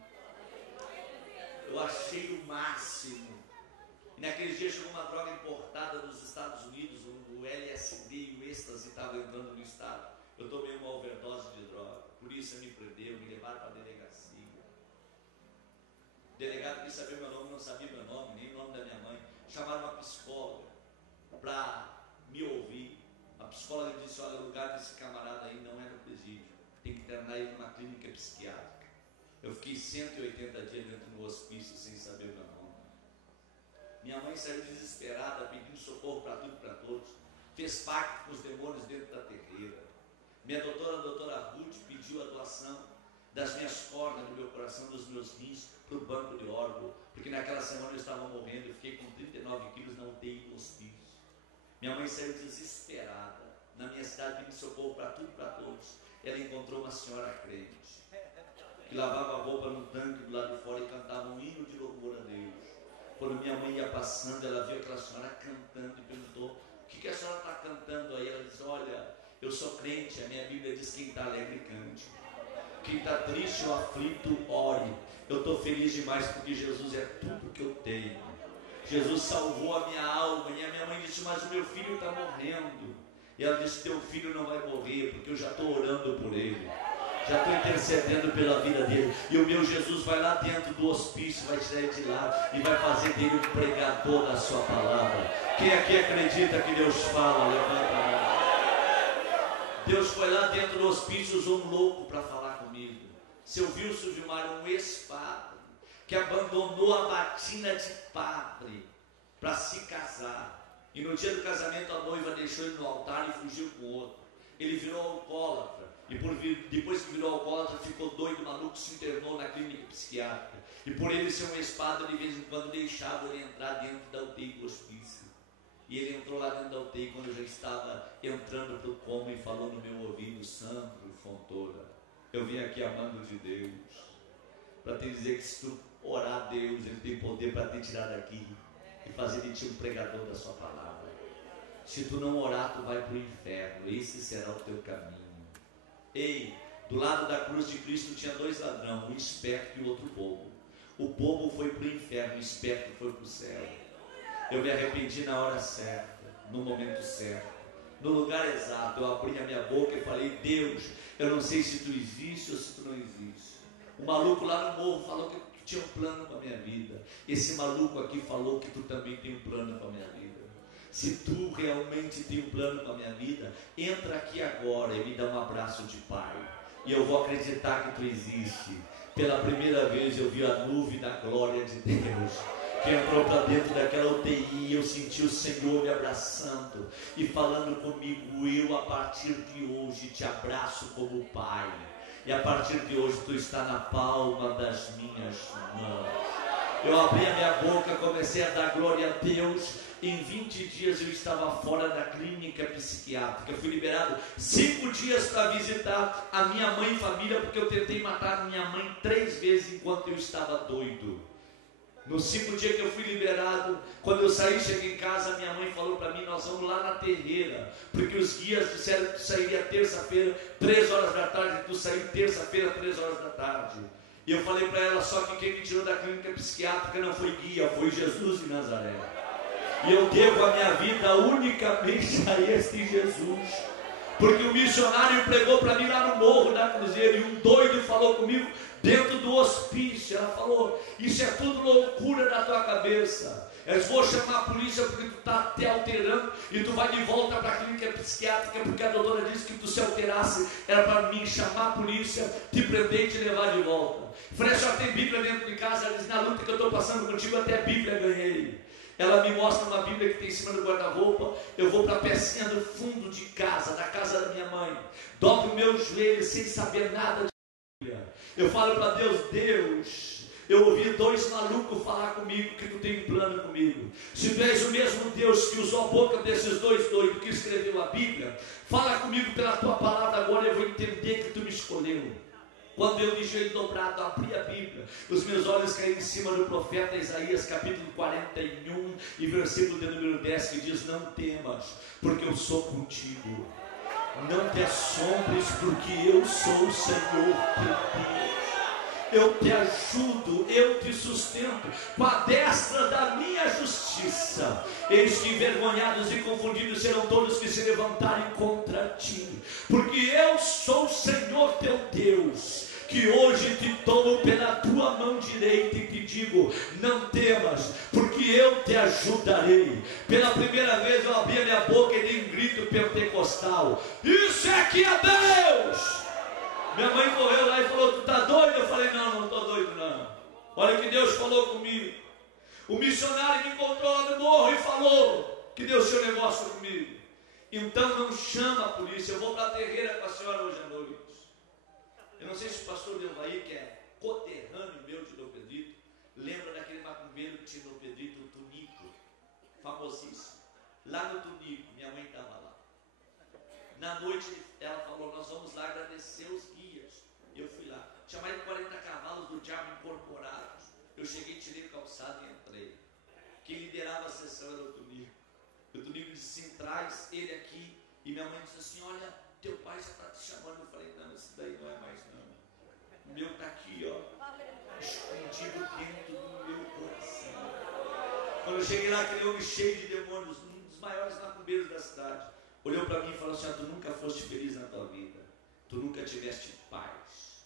Eu achei o máximo. E naqueles dias chegou uma droga importada dos Estados Unidos, o LSD e o êxtase estavam entrando no estado. Eu tomei uma overdose de droga. A polícia me prendeu, me levaram para a delegacia. O delegado quis saber meu nome, não sabia meu nome, nem o nome da minha mãe. Chamaram uma psicóloga para me ouvir. A psicóloga disse: olha, o lugar desse camarada aí não é no presídio, tem que internar ele numa clínica psiquiátrica. Eu fiquei 180 dias dentro do hospício sem saber meu nome. Minha mãe saiu desesperada, pedindo socorro para tudo e para todos. Fez pacto com os demônios dentro da terreira. Minha doutora, a doutora Ruth, pediu a doação das minhas cordas, do meu coração, dos meus rins, para o banco de órgão, porque naquela semana eu estava morrendo. Eu fiquei com 39 quilos na UTI do hospício. Minha mãe saiu desesperada. Na minha cidade, pedindo socorro para tudo e para todos. Ela encontrou uma senhora crente, que lavava a roupa no tanque do lado de fora e cantava um hino de louvor a Deus. Quando minha mãe ia passando, ela viu aquela senhora cantando e perguntou: o que a senhora está cantando aí? Ela disse: olha, eu sou crente, a minha Bíblia diz: quem está alegre cante, quem está triste ou aflito ore. Eu estou feliz demais porque Jesus é tudo que eu tenho. Jesus salvou a minha alma. E a minha mãe disse: mas o meu filho está morrendo. E ela disse: teu filho não vai morrer, porque eu já estou orando por ele, já estou intercedendo pela vida dele. E o meu Jesus vai lá dentro do hospício, vai tirar ele de lá e vai fazer dele um pregador da sua palavra. Quem aqui acredita que Deus fala, levanta a mão. Deus foi lá dentro do hospício, usou um louco para falar comigo. Seu Wilson Vilmar, um ex-padre, que abandonou a batina de padre para se casar. E no dia do casamento a noiva deixou ele no altar e fugiu com outro. Ele virou alcoólatra. E depois que virou alcoólatra, ficou doido, maluco, se internou na clínica psiquiátrica. E por ele ser um ex-padre, de vez em quando deixava ele entrar dentro da UTI do hospício. E ele entrou lá dentro da UTI quando eu já estava entrando para o coma e falou no meu ouvido: Sandro Fontoura, eu vim aqui amando de Deus, para te dizer que se tu orar a Deus, Ele tem poder para te tirar daqui e fazer de ti um pregador da sua palavra. Se tu não orar, tu vai para o inferno, esse será o teu caminho. Ei, do lado da cruz de Cristo tinha 2 ladrões, um esperto e o outro bobo. O bobo foi para o inferno, o esperto foi para o céu. Eu me arrependi na hora certa, no momento certo, no lugar exato. Eu abri a minha boca e falei: Deus, eu não sei se tu existe ou se tu não existe. O maluco lá no morro falou que tinha um plano para a minha vida. Esse maluco aqui falou que tu também tem um plano para a minha vida. Se tu realmente tem um plano para a minha vida, entra aqui agora e me dá um abraço de pai. E eu vou acreditar que tu existe. Pela primeira vez eu vi a nuvem da glória de Deus que entrou para dentro daquela UTI, e eu senti o Senhor me abraçando e falando comigo: eu a partir de hoje te abraço como pai, e a partir de hoje tu está na palma das minhas mãos. Eu abri a minha boca, comecei a dar glória a Deus. Em 20 dias eu estava fora da clínica psiquiátrica. Eu fui liberado 5 dias para visitar a minha mãe e família, porque eu tentei matar minha mãe 3 vezes enquanto eu estava doido. Nos 5 dias que eu fui liberado, quando eu saí, cheguei em casa, minha mãe falou para mim: nós vamos lá na terreira, porque os guias disseram que tu sairia terça-feira, 3 horas da tarde, e tu saiu terça-feira, 3 horas da tarde. E eu falei para ela: só que quem me tirou da clínica psiquiátrica não foi guia, foi Jesus de Nazaré. E eu devo a minha vida unicamente a este Jesus, porque o missionário pregou para mim lá no morro da Cruzeiro, e um doido falou comigo dentro do hospício. Ela falou: isso é tudo loucura da tua cabeça. Eu vou chamar a polícia porque tu está te alterando e tu vai de volta para a clínica psiquiátrica, porque a doutora disse que tu se alterasse era para mim chamar a polícia, te prender e te levar de volta. Falei: já tem Bíblia dentro de casa? Ela disse: na luta que eu estou passando contigo, até a Bíblia ganhei. Ela me mostra uma Bíblia que tem em cima do guarda-roupa. Eu vou para a pecinha do fundo de casa, da casa da minha mãe, dobro meus joelhos sem saber nada de Bíblia. Eu falo para Deus: Deus, eu ouvi 2 malucos falar comigo que tu tem um plano comigo. Se tu és o mesmo Deus que usou a boca desses 2 doidos que escreveu a Bíblia, fala comigo pela tua palavra agora. Eu vou entender que tu me escolheu. Quando eu de joelho dobrado abri a Bíblia, os meus olhos caíram em cima do profeta Isaías, capítulo 41 e versículo de número 10, que diz: não temas, porque eu sou contigo. Não te assombres, porque eu sou o Senhor teu Deus. Eu te ajudo, eu te sustento com a destra da minha justiça. Eis que envergonhados e confundidos serão todos que se levantarem contra ti, porque eu sou o Senhor teu Deus, que hoje te tomo pela tua mão direita e te digo: não temas, porque eu te ajudarei. Pela primeira vez eu abri a minha boca e dei um grito pentecostal: isso é que é Deus! Minha mãe correu lá e falou: tu está doido? Eu falei: não, não estou doido não. Olha o que Deus falou comigo. O missionário me encontrou lá no morro e falou que deu seu negócio comigo. Então não chama a polícia, eu vou para a terreira com a senhora hoje à noite. Eu não sei se o pastor Delvaí, que é coterrâneo meu de Dom Pedrito, lembra daquele macumbeiro que tinha Dom Pedrito, o Tunico, famosíssimo. Lá no Tunico, minha mãe estava lá. Na noite ela falou: nós vamos lá agradecer os guias. Eu fui lá, tinha mais de 40 cavalos do diabo incorporados. Eu cheguei, tirei o calçado e entrei. Quem liderava a sessão era o Tunico. O Tunico disse: sim, traz ele aqui. E minha mãe disse assim: olha, teu pai já está te chamando. Eu falei: não, esse daí não é mais não. O meu está aqui, ó, escondido dentro do meu coração. Quando eu cheguei lá, aquele homem cheio de demônios, um dos maiores macumbeiros da cidade, olhou para mim e falou assim: tu nunca foste feliz na tua vida, tu nunca tiveste paz,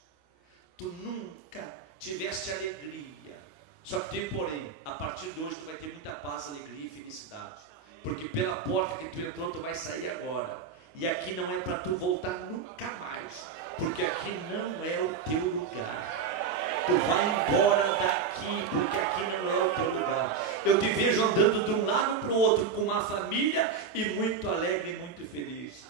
tu nunca tiveste alegria. Só que tem porém, a partir de hoje tu vai ter muita paz, alegria e felicidade, porque pela porta que tu entrou tu vai sair agora, e aqui não é para tu voltar nunca mais, porque aqui não é o teu lugar. Tu vai embora daqui, porque aqui não é o teu lugar. Eu te vejo andando de um lado para o outro com uma família e muito alegre e muito feliz.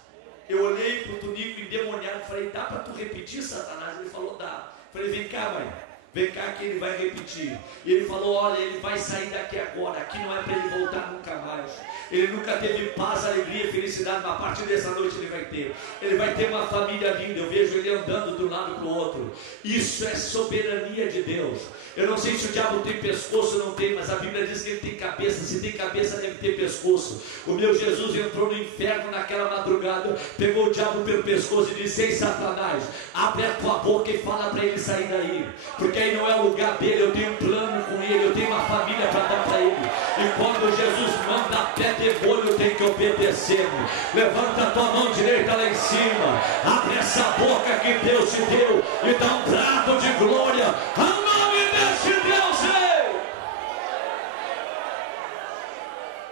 Eu olhei para o Tunico endemoniado e falei: dá para tu repetir, Satanás? Ele falou: dá. Falei: vem cá, mãe, vem cá que ele vai repetir. E ele falou: olha, ele vai sair daqui agora, aqui não é para ele voltar nunca mais. Ele nunca teve paz, alegria e felicidade, mas a partir dessa noite ele vai ter. Ele vai ter uma família linda. Eu vejo ele andando de um lado para o outro. Isso é soberania de Deus. Eu não sei se o diabo tem pescoço ou não tem, mas a Bíblia diz que ele tem cabeça. Se tem cabeça, deve ter pescoço. O meu Jesus entrou no inferno naquela madrugada, pegou o diabo pelo pescoço e disse: ei, Satanás, abre a tua boca e fala para ele sair daí, porque a aí não é o lugar dele, eu tenho um plano com ele, eu tenho uma família para dar para ele. E quando Jesus manda até demônio tem que obedecer. Levanta a tua mão direita lá em cima, abre essa boca que Deus te deu e dá um prato de glória ao nome deste Deus.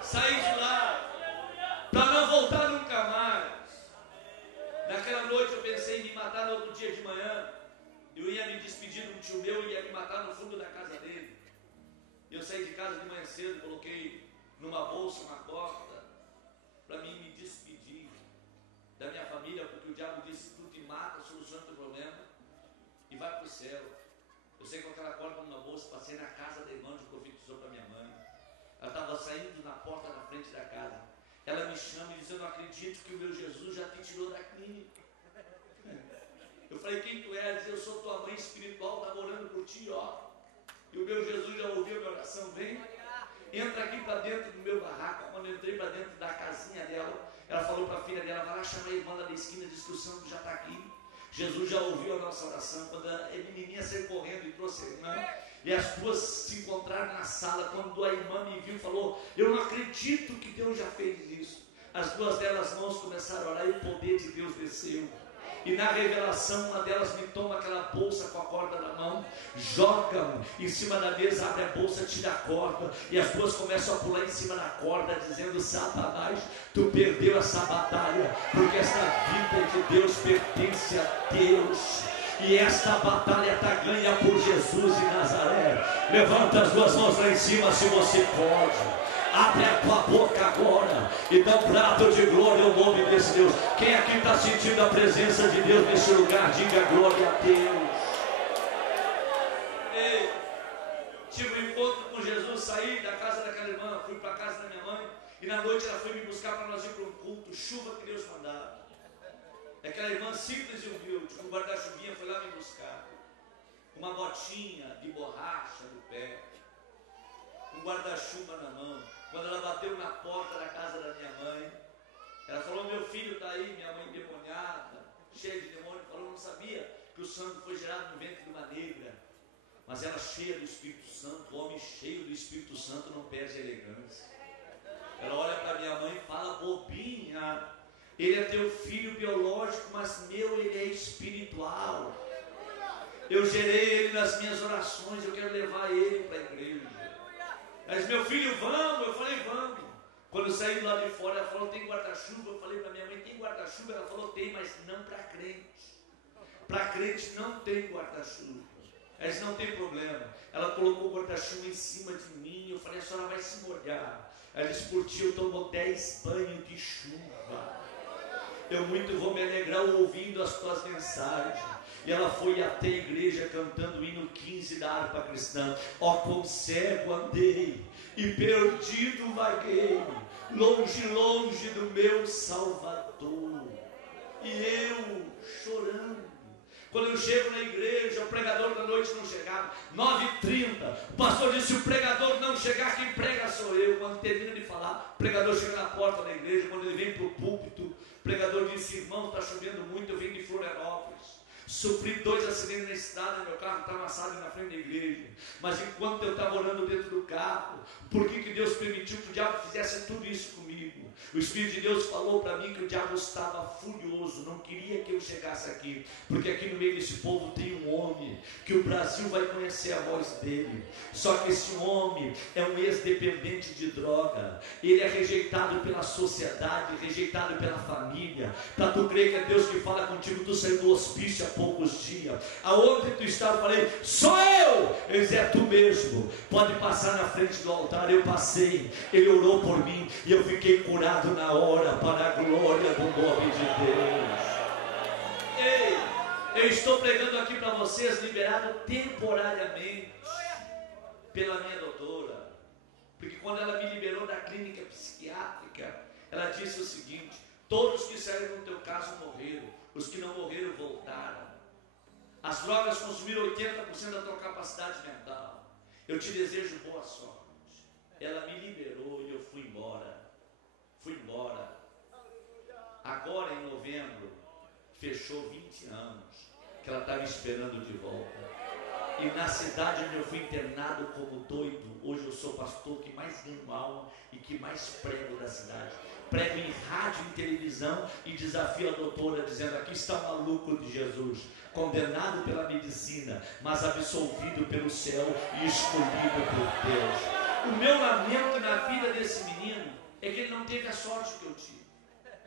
Saí de lá para não voltar nunca mais. Naquela noite eu pensei em me matar no outro dia de manhã. Eu ia me despedir de um tio meu e ia me matar no fundo da casa dele. Eu saí de casa de manhã cedo, coloquei numa bolsa uma corda para mim me despedir da minha família, porque o diabo disse: tu te mata, soluciona o teu problema e vai para o céu. Eu sei que com aquela corda numa bolsa, passei na casa da irmã de profetizou para minha mãe. Ela estava saindo na porta na frente da casa. Ela me chama e diz: eu não acredito que o meu Jesus já te tirou da clínica. Eu falei: quem tu é? Ela diz: eu sou tua mãe espiritual, está orando por ti, ó. E o meu Jesus já ouviu a minha oração. Vem, entra aqui para dentro do meu barraco. Quando eu entrei para dentro da casinha dela, ela falou para a filha dela: vai lá chamar a irmã lá da esquina, diz que o santo já está aqui. Jesus já ouviu a nossa oração. Quando a menininha saiu correndo e trouxe a irmã, e as duas se encontraram na sala. Quando a irmã me viu, falou: eu não acredito que Deus já fez isso. As duas delas mãos começaram a orar e o poder de Deus desceu. E na revelação, uma delas me toma aquela bolsa com a corda na mão, joga em cima da mesa, abre a bolsa, tira a corda, e as duas começam a pular em cima da corda, dizendo: Satanás, tu perdeu essa batalha, porque essa vida de Deus pertence a Deus. E esta batalha está ganha por Jesus de Nazaré. Levanta as duas mãos lá em cima se você pode. Abre a tua boca agora e dá um prato de glória ao nome desse Deus. Quem aqui está sentindo a presença de Deus nesse lugar, diga glória a Deus. Ei, tive um encontro com Jesus, saí da casa daquela irmã, fui para a casa da minha mãe, e na noite ela foi me buscar para nós ir para um culto, chuva que Deus mandava. Aquela irmã simples e humilde, com guarda-chuvinha, foi lá me buscar, uma botinha de borracha no pé, um guarda-chuva na mão. Quando ela bateu na porta da casa da minha mãe, ela falou: meu filho está aí. Minha mãe endemoniada, cheia de demônio, falou: não sabia que o santo foi gerado no ventre de uma negra. Mas ela cheia do Espírito Santo, o homem cheio do Espírito Santo não perde a elegância. Ela olha para minha mãe e fala: bobinha, ele é teu filho biológico, mas meu, ele é espiritual. Eu gerei ele nas minhas orações, eu quero levar ele para a igreja. Mas meu filho, vamos. Eu falei: vamos. Quando eu saí do lado de fora, ela falou: tem guarda-chuva? Eu falei para minha mãe: tem guarda-chuva? Ela falou: tem, mas não para crente. Para crente não tem guarda-chuva. Eles não tem problema. Ela colocou o guarda-chuva em cima de mim. Eu falei: a senhora vai se molhar. Ela disse: por ti eu tomo 10 banhos de chuva. Eu muito vou me alegrar ouvindo as tuas mensagens. E ela foi até a igreja cantando o hino 15 da harpa cristã. Ó, quão cego andei e perdido vaguei, longe, longe do meu Salvador. E eu chorando. Quando eu chego na igreja, o pregador da noite não chegava. 9h30, o pastor disse: se o pregador não chegar, quem prega sou eu. Quando termina de falar, o pregador chega na porta da igreja. Quando ele vem para o púlpito, o pregador disse: irmão, está chovendo muito, eu venho de Florianópolis. Sofri 2 acidentes na estrada, meu carro está amassado na frente da igreja. Mas enquanto eu estava orando dentro do carro, por que Deus permitiu que o diabo fizesse tudo isso comigo? O Espírito de Deus falou para mim que o diabo estava furioso, não queria que eu chegasse aqui, porque aqui no meio desse povo tem um homem, que o Brasil vai conhecer a voz dele. Só que esse homem é um ex-dependente de droga, ele é rejeitado pela sociedade, rejeitado pela família. Para tu crer que é Deus que fala contigo, tu saiu do hospício há poucos dias. Aonde tu estava? Eu falei: sou eu. Ele disse: é tu mesmo, pode passar na frente do altar. Eu passei, ele orou por mim e eu fiquei curado na hora, para a glória do nome de Deus. Ei, eu estou pregando aqui para vocês, liberado temporariamente pela minha doutora, porque quando ela me liberou da clínica psiquiátrica, ela disse o seguinte: todos que saíram no teu caso morreram, os que não morreram voltaram. As drogas consumiram 80% da tua capacidade mental. Eu te desejo boa sorte. Ela me liberou e eu fui embora. Agora em novembro fechou 20 anos que ela estava esperando de volta. E na cidade onde eu fui internado como doido, hoje eu sou pastor que mais ganho alma e que mais prego da cidade. Prego em rádio e televisão e desafio a doutora dizendo: aqui está o maluco de Jesus, condenado pela medicina, mas absolvido pelo céu e escolhido por Deus. O meu lamento na vida desse menino é que ele não teve a sorte que eu tive.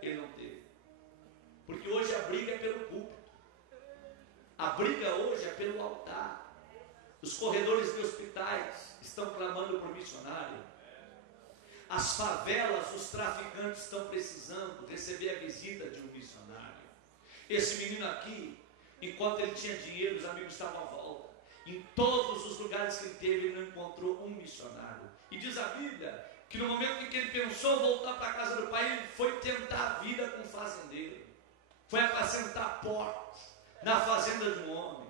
Ele não teve. Porque hoje a briga é pelo púlpito. A briga hoje é pelo altar. Os corredores de hospitais estão clamando por missionário. As favelas, os traficantes estão precisando receber a visita de um missionário. Esse menino aqui, enquanto ele tinha dinheiro, os amigos estavam à volta. Em todos os lugares que ele teve, ele não encontrou um missionário. E diz a Bíblia que no momento em que ele pensou voltar para a casa do pai, ele foi tentar a vida com um fazendeiro. Foi apacentar porcos na fazenda de um homem.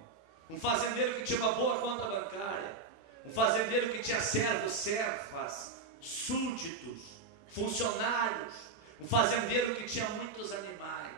Um fazendeiro que tinha uma boa conta bancária. Um fazendeiro que tinha servos, servas, súditos, funcionários. Um fazendeiro que tinha muitos animais.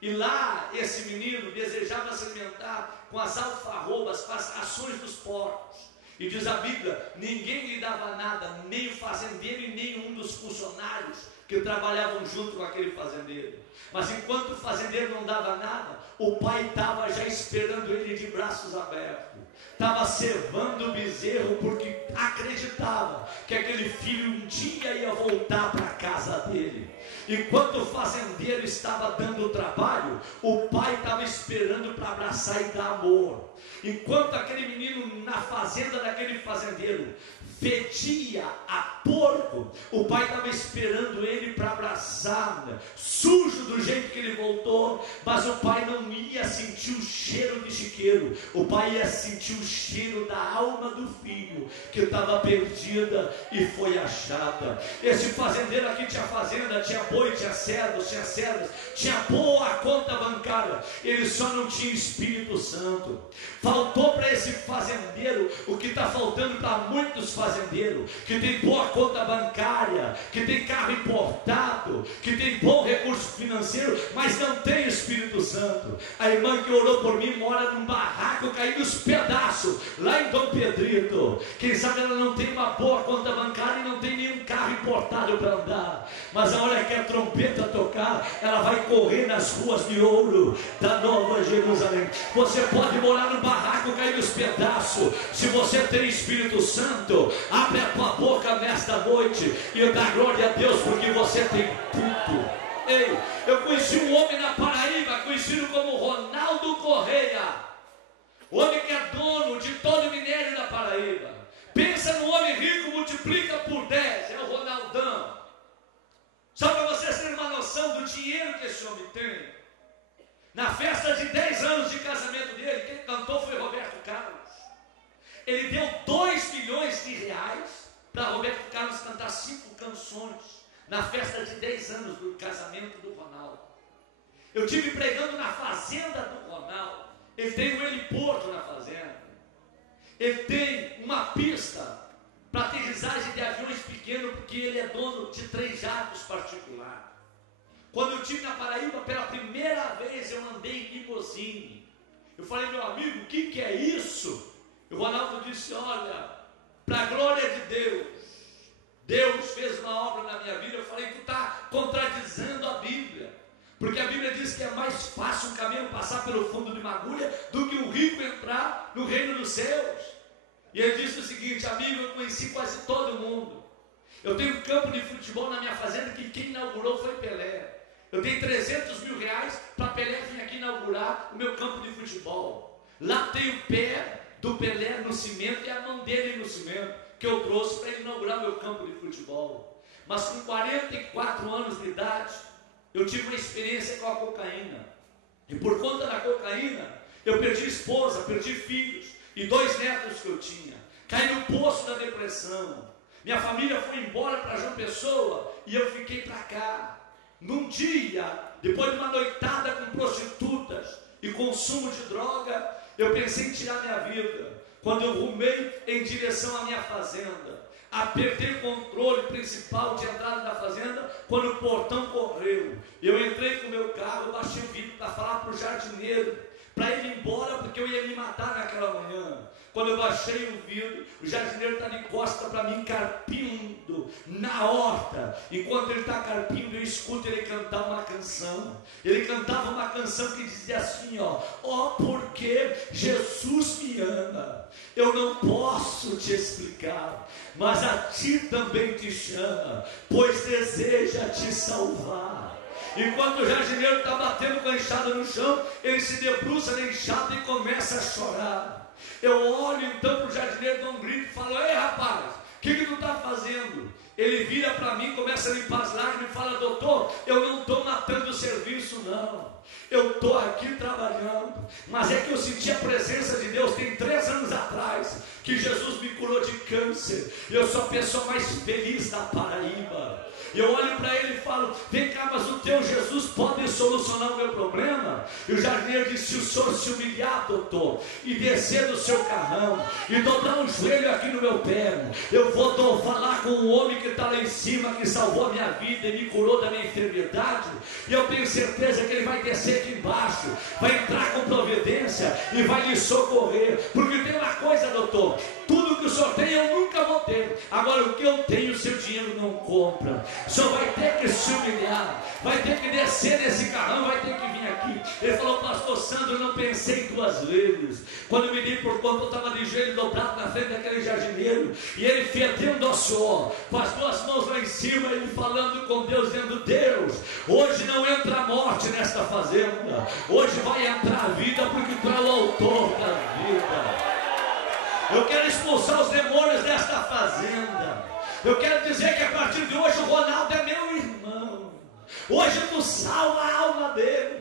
E lá esse menino desejava se alimentar com as alfarrobas, com as rações dos porcos. E diz a Bíblia, ninguém lhe dava nada, nem o fazendeiro e nenhum dos funcionários que trabalhavam junto com aquele fazendeiro. Mas enquanto o fazendeiro não dava nada, o pai estava já esperando ele de braços abertos. Estava cevando o bezerro porque acreditava que aquele filho um dia ia voltar para a casa dele. Enquanto o fazendeiro estava dando o trabalho, o pai estava esperando para abraçar e dar amor. Enquanto aquele menino na fazenda daquele fazendeiro fedia a porco, o pai estava esperando ele para abraçar, sujo do jeito que ele voltou, mas o pai não ia sentir o cheiro de chiqueiro, o pai ia sentir o cheiro da alma do filho que estava perdida e foi achada. Esse fazendeiro aqui tinha fazenda, tinha boi, tinha servos, tinha servas, tinha boa conta bancária, ele só não tinha Espírito Santo. Faltou para esse fazendeiro o que está faltando para muitos fazendeiros, que tem boa conta bancária, que tem carro importado, que tem bom recurso financeiro, mas não tem Espírito Santo. A irmã que orou por mim mora num barraco caindo os pedaços, lá em Dom Pedrito. Quem sabe ela não tem uma boa conta bancária e não tem nenhum carro importado para andar, mas a hora que a trompeta tocar, ela vai correr nas ruas de ouro da Nova Jerusalém. Você pode morar num barraco cair nos pedaços. Se você tem Espírito Santo, abre a tua boca nesta noite e dá glória a Deus, porque você tem tudo. Ei, eu conheci um homem na Paraíba, conhecido como Ronaldo Correia, o homem que é dono de todo o minério da Paraíba. Pensa no homem rico, multiplica por 10, é o Ronaldão. Só para vocês terem uma noção do dinheiro que esse homem tem, na festa de 10 anos de casamento dele, quem cantou foi Roberto Carlos. Ele deu 2 milhões de reais para Roberto Carlos cantar 5 canções na festa de 10 anos do casamento do Ronaldo. Eu tive pregando na fazenda do Ronaldo. Ele tem um heliporto na fazenda. Ele tem uma pista para aterrissagem de aviões pequenos, porque ele é dono de 3 jatos particulares. Quando eu estive na Paraíba pela primeira vez, eu andei em limusine. Eu falei, meu amigo, o que é isso? E o Ronaldo disse, olha, para a glória de Deus, Deus fez uma obra na minha vida. Eu falei, tu está contradizendo a Bíblia, porque a Bíblia diz que é mais fácil um camelo passar pelo fundo de uma agulha do que um rico entrar no reino dos céus. E ele disse o seguinte, amigo, eu conheci quase todo mundo. Eu tenho um campo de futebol na minha fazenda que quem inaugurou foi Pelé. Eu dei 300 mil reais para Pelé vir aqui inaugurar o meu campo de futebol. Lá tem o pé do Pelé no cimento e a mão dele no cimento, que eu trouxe para ele inaugurar o meu campo de futebol. Mas com 44 anos de idade, eu tive uma experiência com a cocaína. E por conta da cocaína, eu perdi esposa, perdi filhos e 2 netos que eu tinha. Caí no poço da depressão. Minha família foi embora para João Pessoa e eu fiquei para cá. Num dia, depois de uma noitada com prostitutas e consumo de droga, eu pensei em tirar minha vida. Quando eu rumei em direção à minha fazenda, apertei o controle principal de entrada da fazenda, quando o portão correu, eu entrei com o meu carro, baixei o vidro para falar para o jardineiro, para ele ir embora, porque porque eu ia me matar naquela manhã. Quando eu baixei o vidro, o jardineiro está de costa para mim, carpindo na horta. Enquanto ele está carpindo, eu escuto ele cantar uma canção. Ele cantava uma canção que dizia assim, ó, porque Jesus me ama. Eu não posso te explicar, mas a ti também te chama, pois deseja te salvar. Enquanto o jardineiro está batendo com a enxada no chão, ele se debruça na enxada e começa a chorar. Eu olho então para o jardineiro, dou um grito e falo: ei rapaz, o que tu está fazendo? Ele vira para mim, começa a limpar as lágrimas e fala: doutor, eu não estou matando o serviço não, eu estou aqui trabalhando, mas é que eu senti a presença de Deus tem 3 anos atrás, que Jesus me curou de câncer, eu sou a pessoa mais feliz da Paraíba. E eu olho para ele e falo: vem cá, mas o teu Jesus pode solucionar o meu problema? E o jardineiro disse: se o senhor se humilhar, doutor, e descer do seu carrão, e dobrar um joelho aqui no meu pé, eu vou falar com o homem que está lá em cima, que salvou a minha vida e me curou da minha enfermidade, e eu tenho certeza que ele vai descer aqui embaixo, vai entrar com providência e vai lhe socorrer. Porque tem uma coisa, doutor, tudo que o senhor tem eu nunca vou ter, agora o que eu tenho, seu dinheiro não compra. O senhor vai ter que se humilhar, vai ter que descer desse carrão, vai ter que vir aqui. Ele falou: pastor Sandro, eu não pensei 2 vezes. Quando eu me dei por conta, eu estava de joelho dobrado na frente daquele jardineiro, e ele fedendo ao suor, com as 2 mãos lá em cima, ele falando com Deus, dizendo: Deus, hoje não entra a morte nesta fazenda, hoje vai entrar a vida, porque tu é o autor da vida. Eu quero expulsar os demônios desta fazenda. Eu quero dizer que a partir de hoje o Ronaldo é meu irmão. Hoje tu salva a alma dele.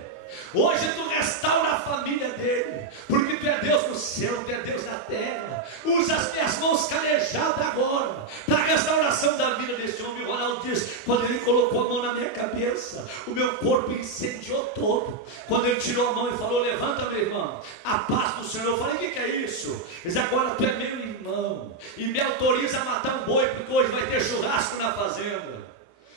Hoje tu restaura a família dele. Porque tu é Deus no céu, tu é Deus na terra. Usa as minhas mãos calejadas agora para a restauração da vida desse homem. O Ronaldo diz: quando ele colocou a mão na minha cabeça, o meu corpo incendiou todo. Quando ele tirou a mão e falou: levanta, meu irmão, a paz do Senhor. Eu falei: o que é isso? Ele diz: agora tu é meu irmão e me autoriza a matar um boi, porque hoje vai ter churrasco na fazenda.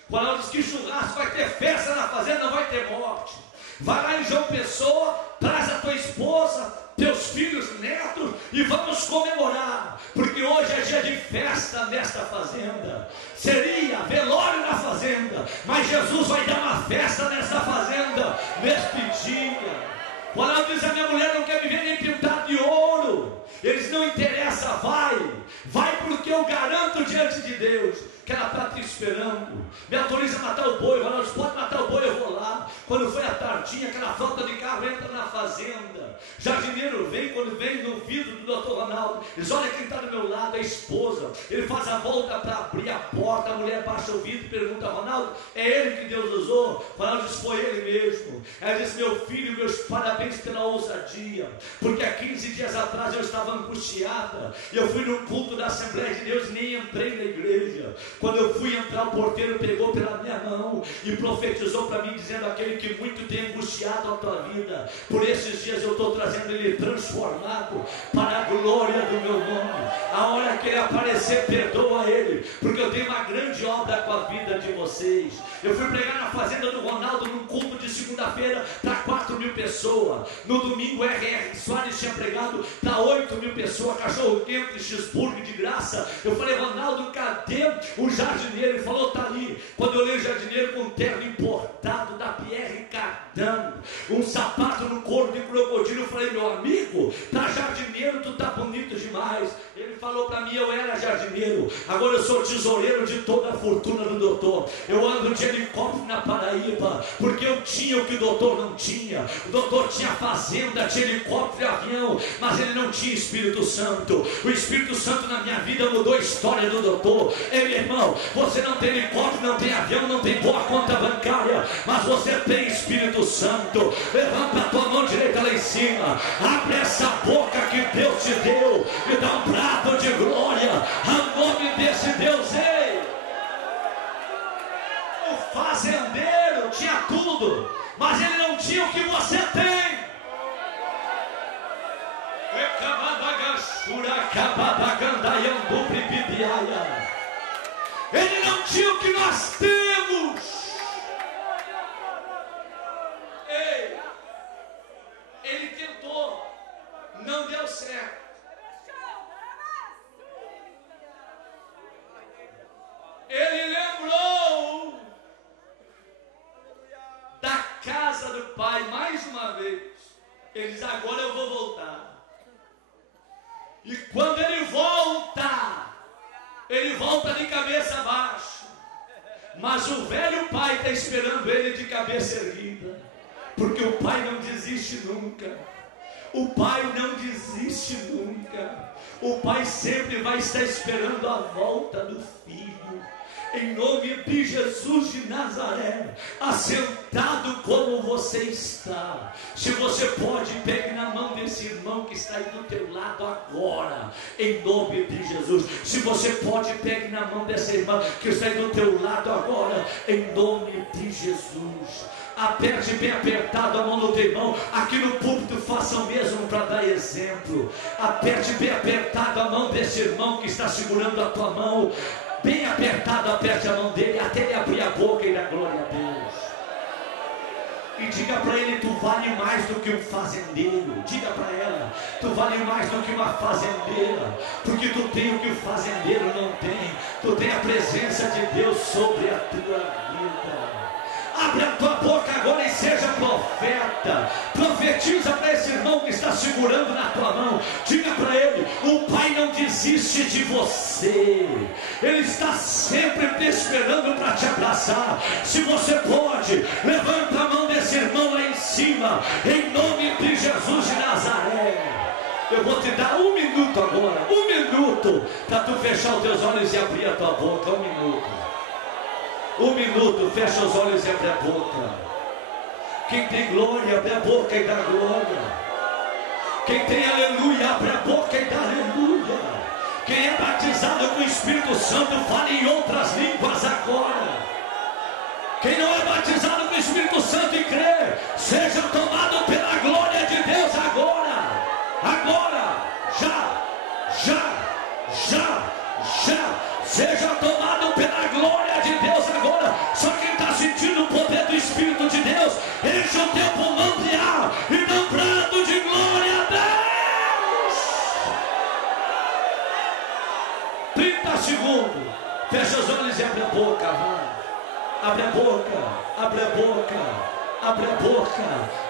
O Ronaldo diz: que churrasco? Vai ter festa na fazenda, não vai ter morte. Vai lá em João Pessoa, traz a tua esposa, teus filhos, netos, e vamos comemorar, porque hoje é dia de festa nesta fazenda. Seria velório na fazenda, mas Jesus vai dar uma festa nessa fazenda neste dia. Quando diz: a minha mulher não quer me ver nem pintado de ouro. Eles não interessa, vai porque eu garanto diante de Deus que ela está te esperando. Me autoriza a matar o boi. Ronaldo diz: pode matar o boi, eu vou lá. Quando foi a tardinha, aquela falta de carro entra na fazenda. Jardineiro vem, quando vem no vidro do doutor Ronaldo, diz: olha quem está do meu lado, a esposa. Ele faz a volta para abrir a porta, a mulher baixa o vidro e pergunta: Ronaldo, é ele que Deus usou? Ronaldo diz: foi ele mesmo. Ela diz: meu filho, meus parabéns pela ousadia, porque há 15 dias atrás eu estava angustiada, e eu fui no culto da Assembleia de Deus e nem entrei na igreja. Quando eu fui entrar, o porteiro pegou pela minha mão e profetizou para mim, dizendo: aquele que muito tem angustiado a tua vida, por esses dias eu estou trazendo ele transformado para a glória do meu nome. A hora que ele aparecer, perdoa ele, porque eu tenho uma grande obra com a vida de vocês. Eu fui pregar na fazenda do Ronaldo num culto de segunda-feira para 4.000 pessoas. No domingo R.R. Soares tinha pregado para 8.000 pessoas, cachorro quente, cheeseburger de graça. Eu falei: Ronaldo, cadê o jardineiro? Ele falou: tá ali. Quando eu olhei o jardineiro com um terno importado da Pierre Cardin, um sapato no couro de crocodilo, eu falei: meu amigo, tá jardineiro, tu tá bonito demais. Ele falou para mim: eu era jardineiro, agora eu sou tesoureiro de toda a fortuna do doutor. Eu ando de helicóptero na Paraíba, porque eu tinha o que o doutor não tinha. O doutor tinha fazenda, tinha helicóptero e avião, mas ele não tinha Espírito Santo. O Espírito Santo na minha vida mudou a história do doutor. Ei, meu irmão, você não tem helicóptero, não tem avião, não tem boa conta bancária, mas você tem Espírito Santo. Levanta a tua mão direita lá em cima, abre essa boca que Deus te deu e dá um prato de glória ao nome desse Deus. Ei, o fazendeiro tinha tudo, mas ele não tinha o que você tem. Ele não tinha o que nós temos. Ei, ele tentou não deu certo. Ele lembrou da casa do pai mais uma vez. Ele diz: agora eu vou voltar. E quando ele volta de cabeça baixa. Mas o velho pai está esperando ele de cabeça erguida. Porque o pai não desiste nunca. O pai não desiste nunca. O pai sempre vai estar esperando a volta do filho. Em nome de Jesus de Nazaré, assentado como você está, se você pode, pegue na mão desse irmão que está aí do teu lado agora, em nome de Jesus. Se você pode, pegue na mão dessa irmã que está aí do teu lado agora, em nome de Jesus. Aperte bem apertado a mão do teu irmão. Aqui no púlpito faça o mesmo para dar exemplo. Aperte bem apertado a mão desse irmão que está segurando a tua mão. Bem apertado, aperte a mão dele até ele abrir a boca e dar glória a Deus. E diga para ele: tu vale mais do que um fazendeiro. Diga para ela: tu vale mais do que uma fazendeira. Porque tu tem o que o fazendeiro não tem. Tu tem a presença de Deus sobre a tua vida. Abre a tua boca agora e seja profeta. Profetiza para esse irmão que está segurando na tua mão. Diga para ele: o pai não desiste de você. Ele está sempre te esperando para te abraçar. Se você pode, levanta a mão desse irmão lá em cima, em nome de Jesus de Nazaré. Eu vou te dar 1 minuto agora, 1 minuto, para tu fechar os teus olhos e abrir a tua boca. 1 minuto. 1 minuto, fecha os olhos e abre a boca. Quem tem glória, abre a boca e dá glória. Quem tem aleluia, abre a boca e dá aleluia. Quem é batizado com o Espírito Santo, fale em outras línguas agora. Quem não é batizado com o Espírito Santo e crê, seja tomado pela glória de Deus agora. Agora, já. Seja tomado pela glória de Deus agora. Só quem está sentindo o poder do Espírito de Deus, enche o teu pulmão de ar e dá um brado de glória a Deus. 30 segundos. Fecha os olhos e abre a boca. Vai. Abre a boca. Abre a boca. Abre a boca,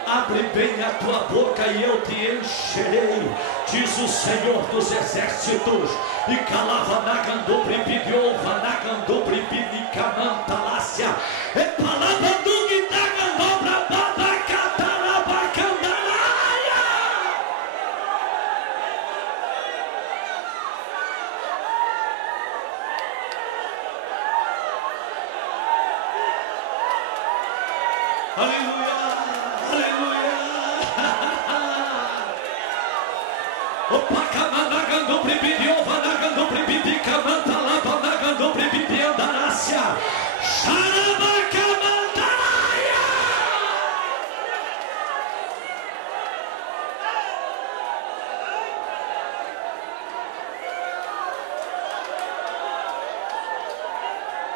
abre bem a tua boca e eu te encherei, diz o Senhor dos Exércitos. E calavanagandobre bidiova nagandobre bidicamantalácia e palavandug dagandobra babacatarabacandaia. Aleluia, aleluia. Opa, camanagando bribidiova, nagando bribidicamanta, lava, nagando bribidiandarácia. Xarabacamantaraia.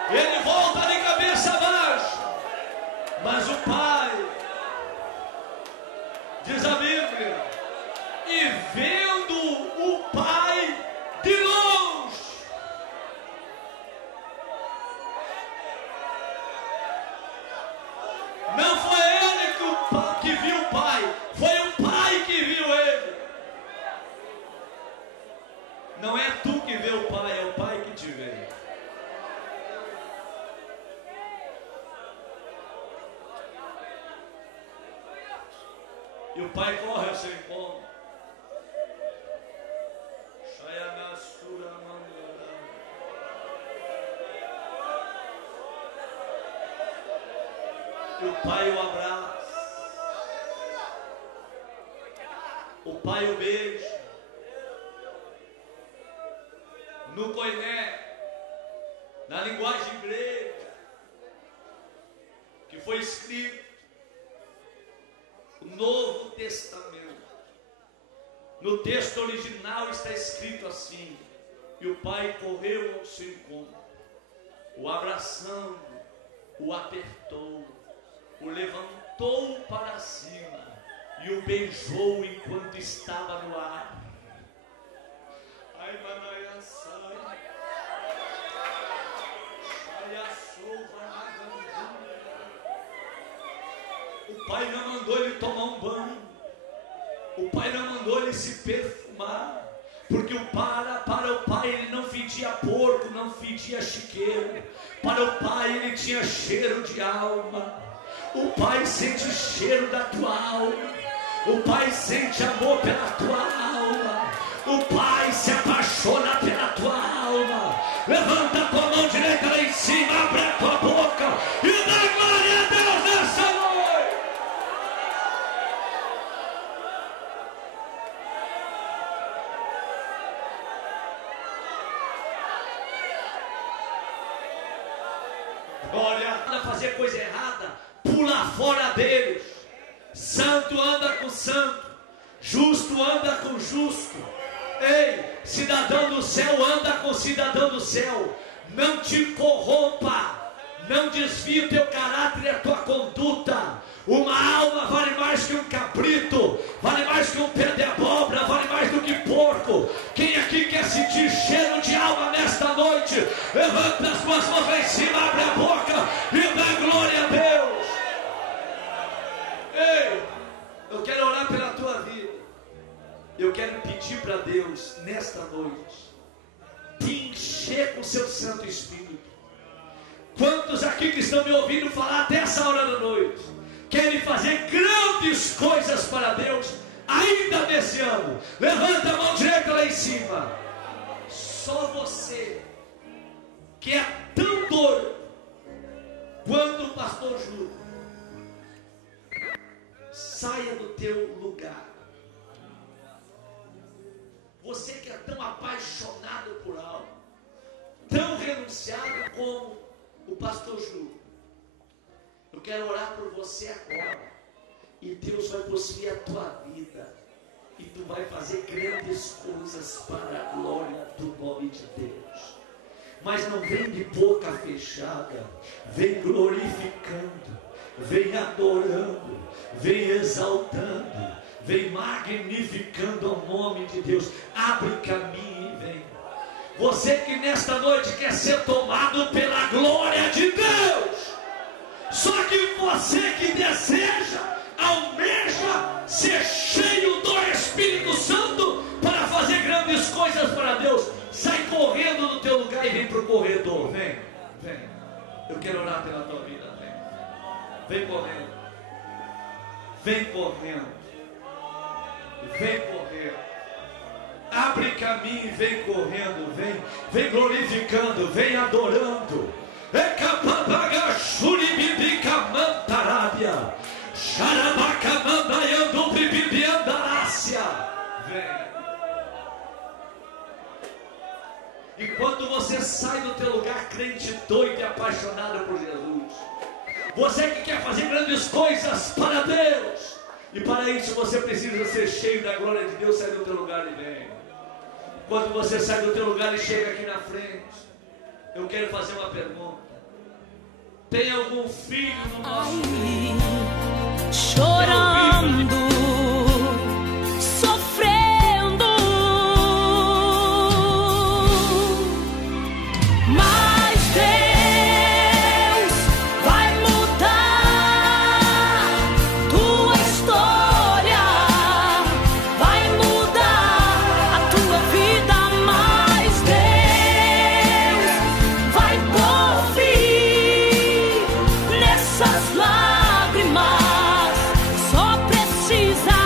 Ele volta de cabeça baixa. Mas o pai, diz a Bíblia, e vendo o pai de longe, não foi ele que viu o pai, foi o pai que viu ele. Não é tu que vê o pai, é o pai que te vê. E o pai corre ao seu encontro. E o pai o abraça. O pai o beija. No koiné, na linguagem grega, que foi escrito o Novo Testamento. No texto original está escrito assim: e o pai correu ao seu encontro, o abraçando, o apertou, o levantou para cima e o beijou enquanto estava no ar. Ai, Manaia, sai. O pai não mandou ele tomar um banho. O pai não mandou ele se perfumar. Porque para o pai ele não fedia porco, não fedia chiqueiro. Para o pai ele tinha cheiro de alma. O pai sente cheiro da tua alma. O pai sente amor pela tua alma. O pai se apaixona pela tua alma. Levanta a tua mão direita lá em cima, abre a tua boca e dá glória a Deus nessa noite. Olha, anda fazer coisa errada, pula fora deles. Santo anda com santo, justo anda com justo. Ei, cidadão do céu anda com cidadão do céu. Não te corrompa, não desvie o teu caráter e a tua conduta. Uma alma vale mais que um cabrito, vale mais que um pé de abóbora, vale mais do que porco. Quem aqui quer sentir cheiro de alma nesta noite? Levanta as suas mãos lá em cima, abre a boca e dá glória a Deus. Ei, eu quero orar pela tua vida. Eu quero pedir para Deus nesta noite te encher com o seu Santo Espírito. Quantos aqui que estão me ouvindo falar até essa hora da noite querem fazer grandes coisas para Deus ainda nesse ano? Levanta a mão direita lá em cima. Só você que é tão doido quanto o pastor Júlio, saia do teu lugar. Você que é tão apaixonado por algo, tão renunciado como o pastor Júlio, eu quero orar por você agora. E Deus vai possuir a tua vida. E tu vai fazer grandes coisas para a glória do nome de Deus. Mas não vem de boca fechada. Vem glorificando, vem adorando, vem exaltando, vem magnificando o nome de Deus. Abre caminho e vem. Você que nesta noite quer ser tomado pela glória de Deus. Só que você que deseja, almeja ser cheio do Espírito Santo para fazer grandes coisas para Deus, sai correndo do teu lugar e vem para o corredor. Vem, vem. Eu quero orar pela tua vida. Vem. Vem correndo. Vem correndo. Vem correndo. Abre caminho e vem correndo. Vem glorificando, vem adorando. Vem. Enquanto você sai do teu lugar crente, doido e apaixonado por Jesus, você que quer fazer grandes coisas para Deus, e para isso você precisa ser cheio da glória de Deus, sai do teu lugar e vem. Quando você sai do teu lugar e chega aqui na frente, eu quero fazer uma pergunta. Tem algum filho no nosso meio? Chorando, sofrendo, mas Deus vai mudar tua história, vai mudar a tua vida, mas Deus vai pôr fim nessas lágrimas. Só precisa,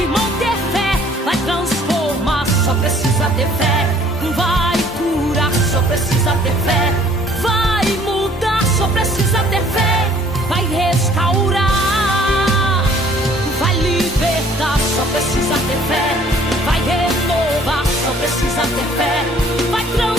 irmão, ter fé, vai transformar. Só precisa ter fé, vai curar. Só precisa ter fé, vai mudar. Só precisa ter fé, vai restaurar, vai libertar. Só precisa ter fé, vai renovar. Só precisa ter fé, vai transformar.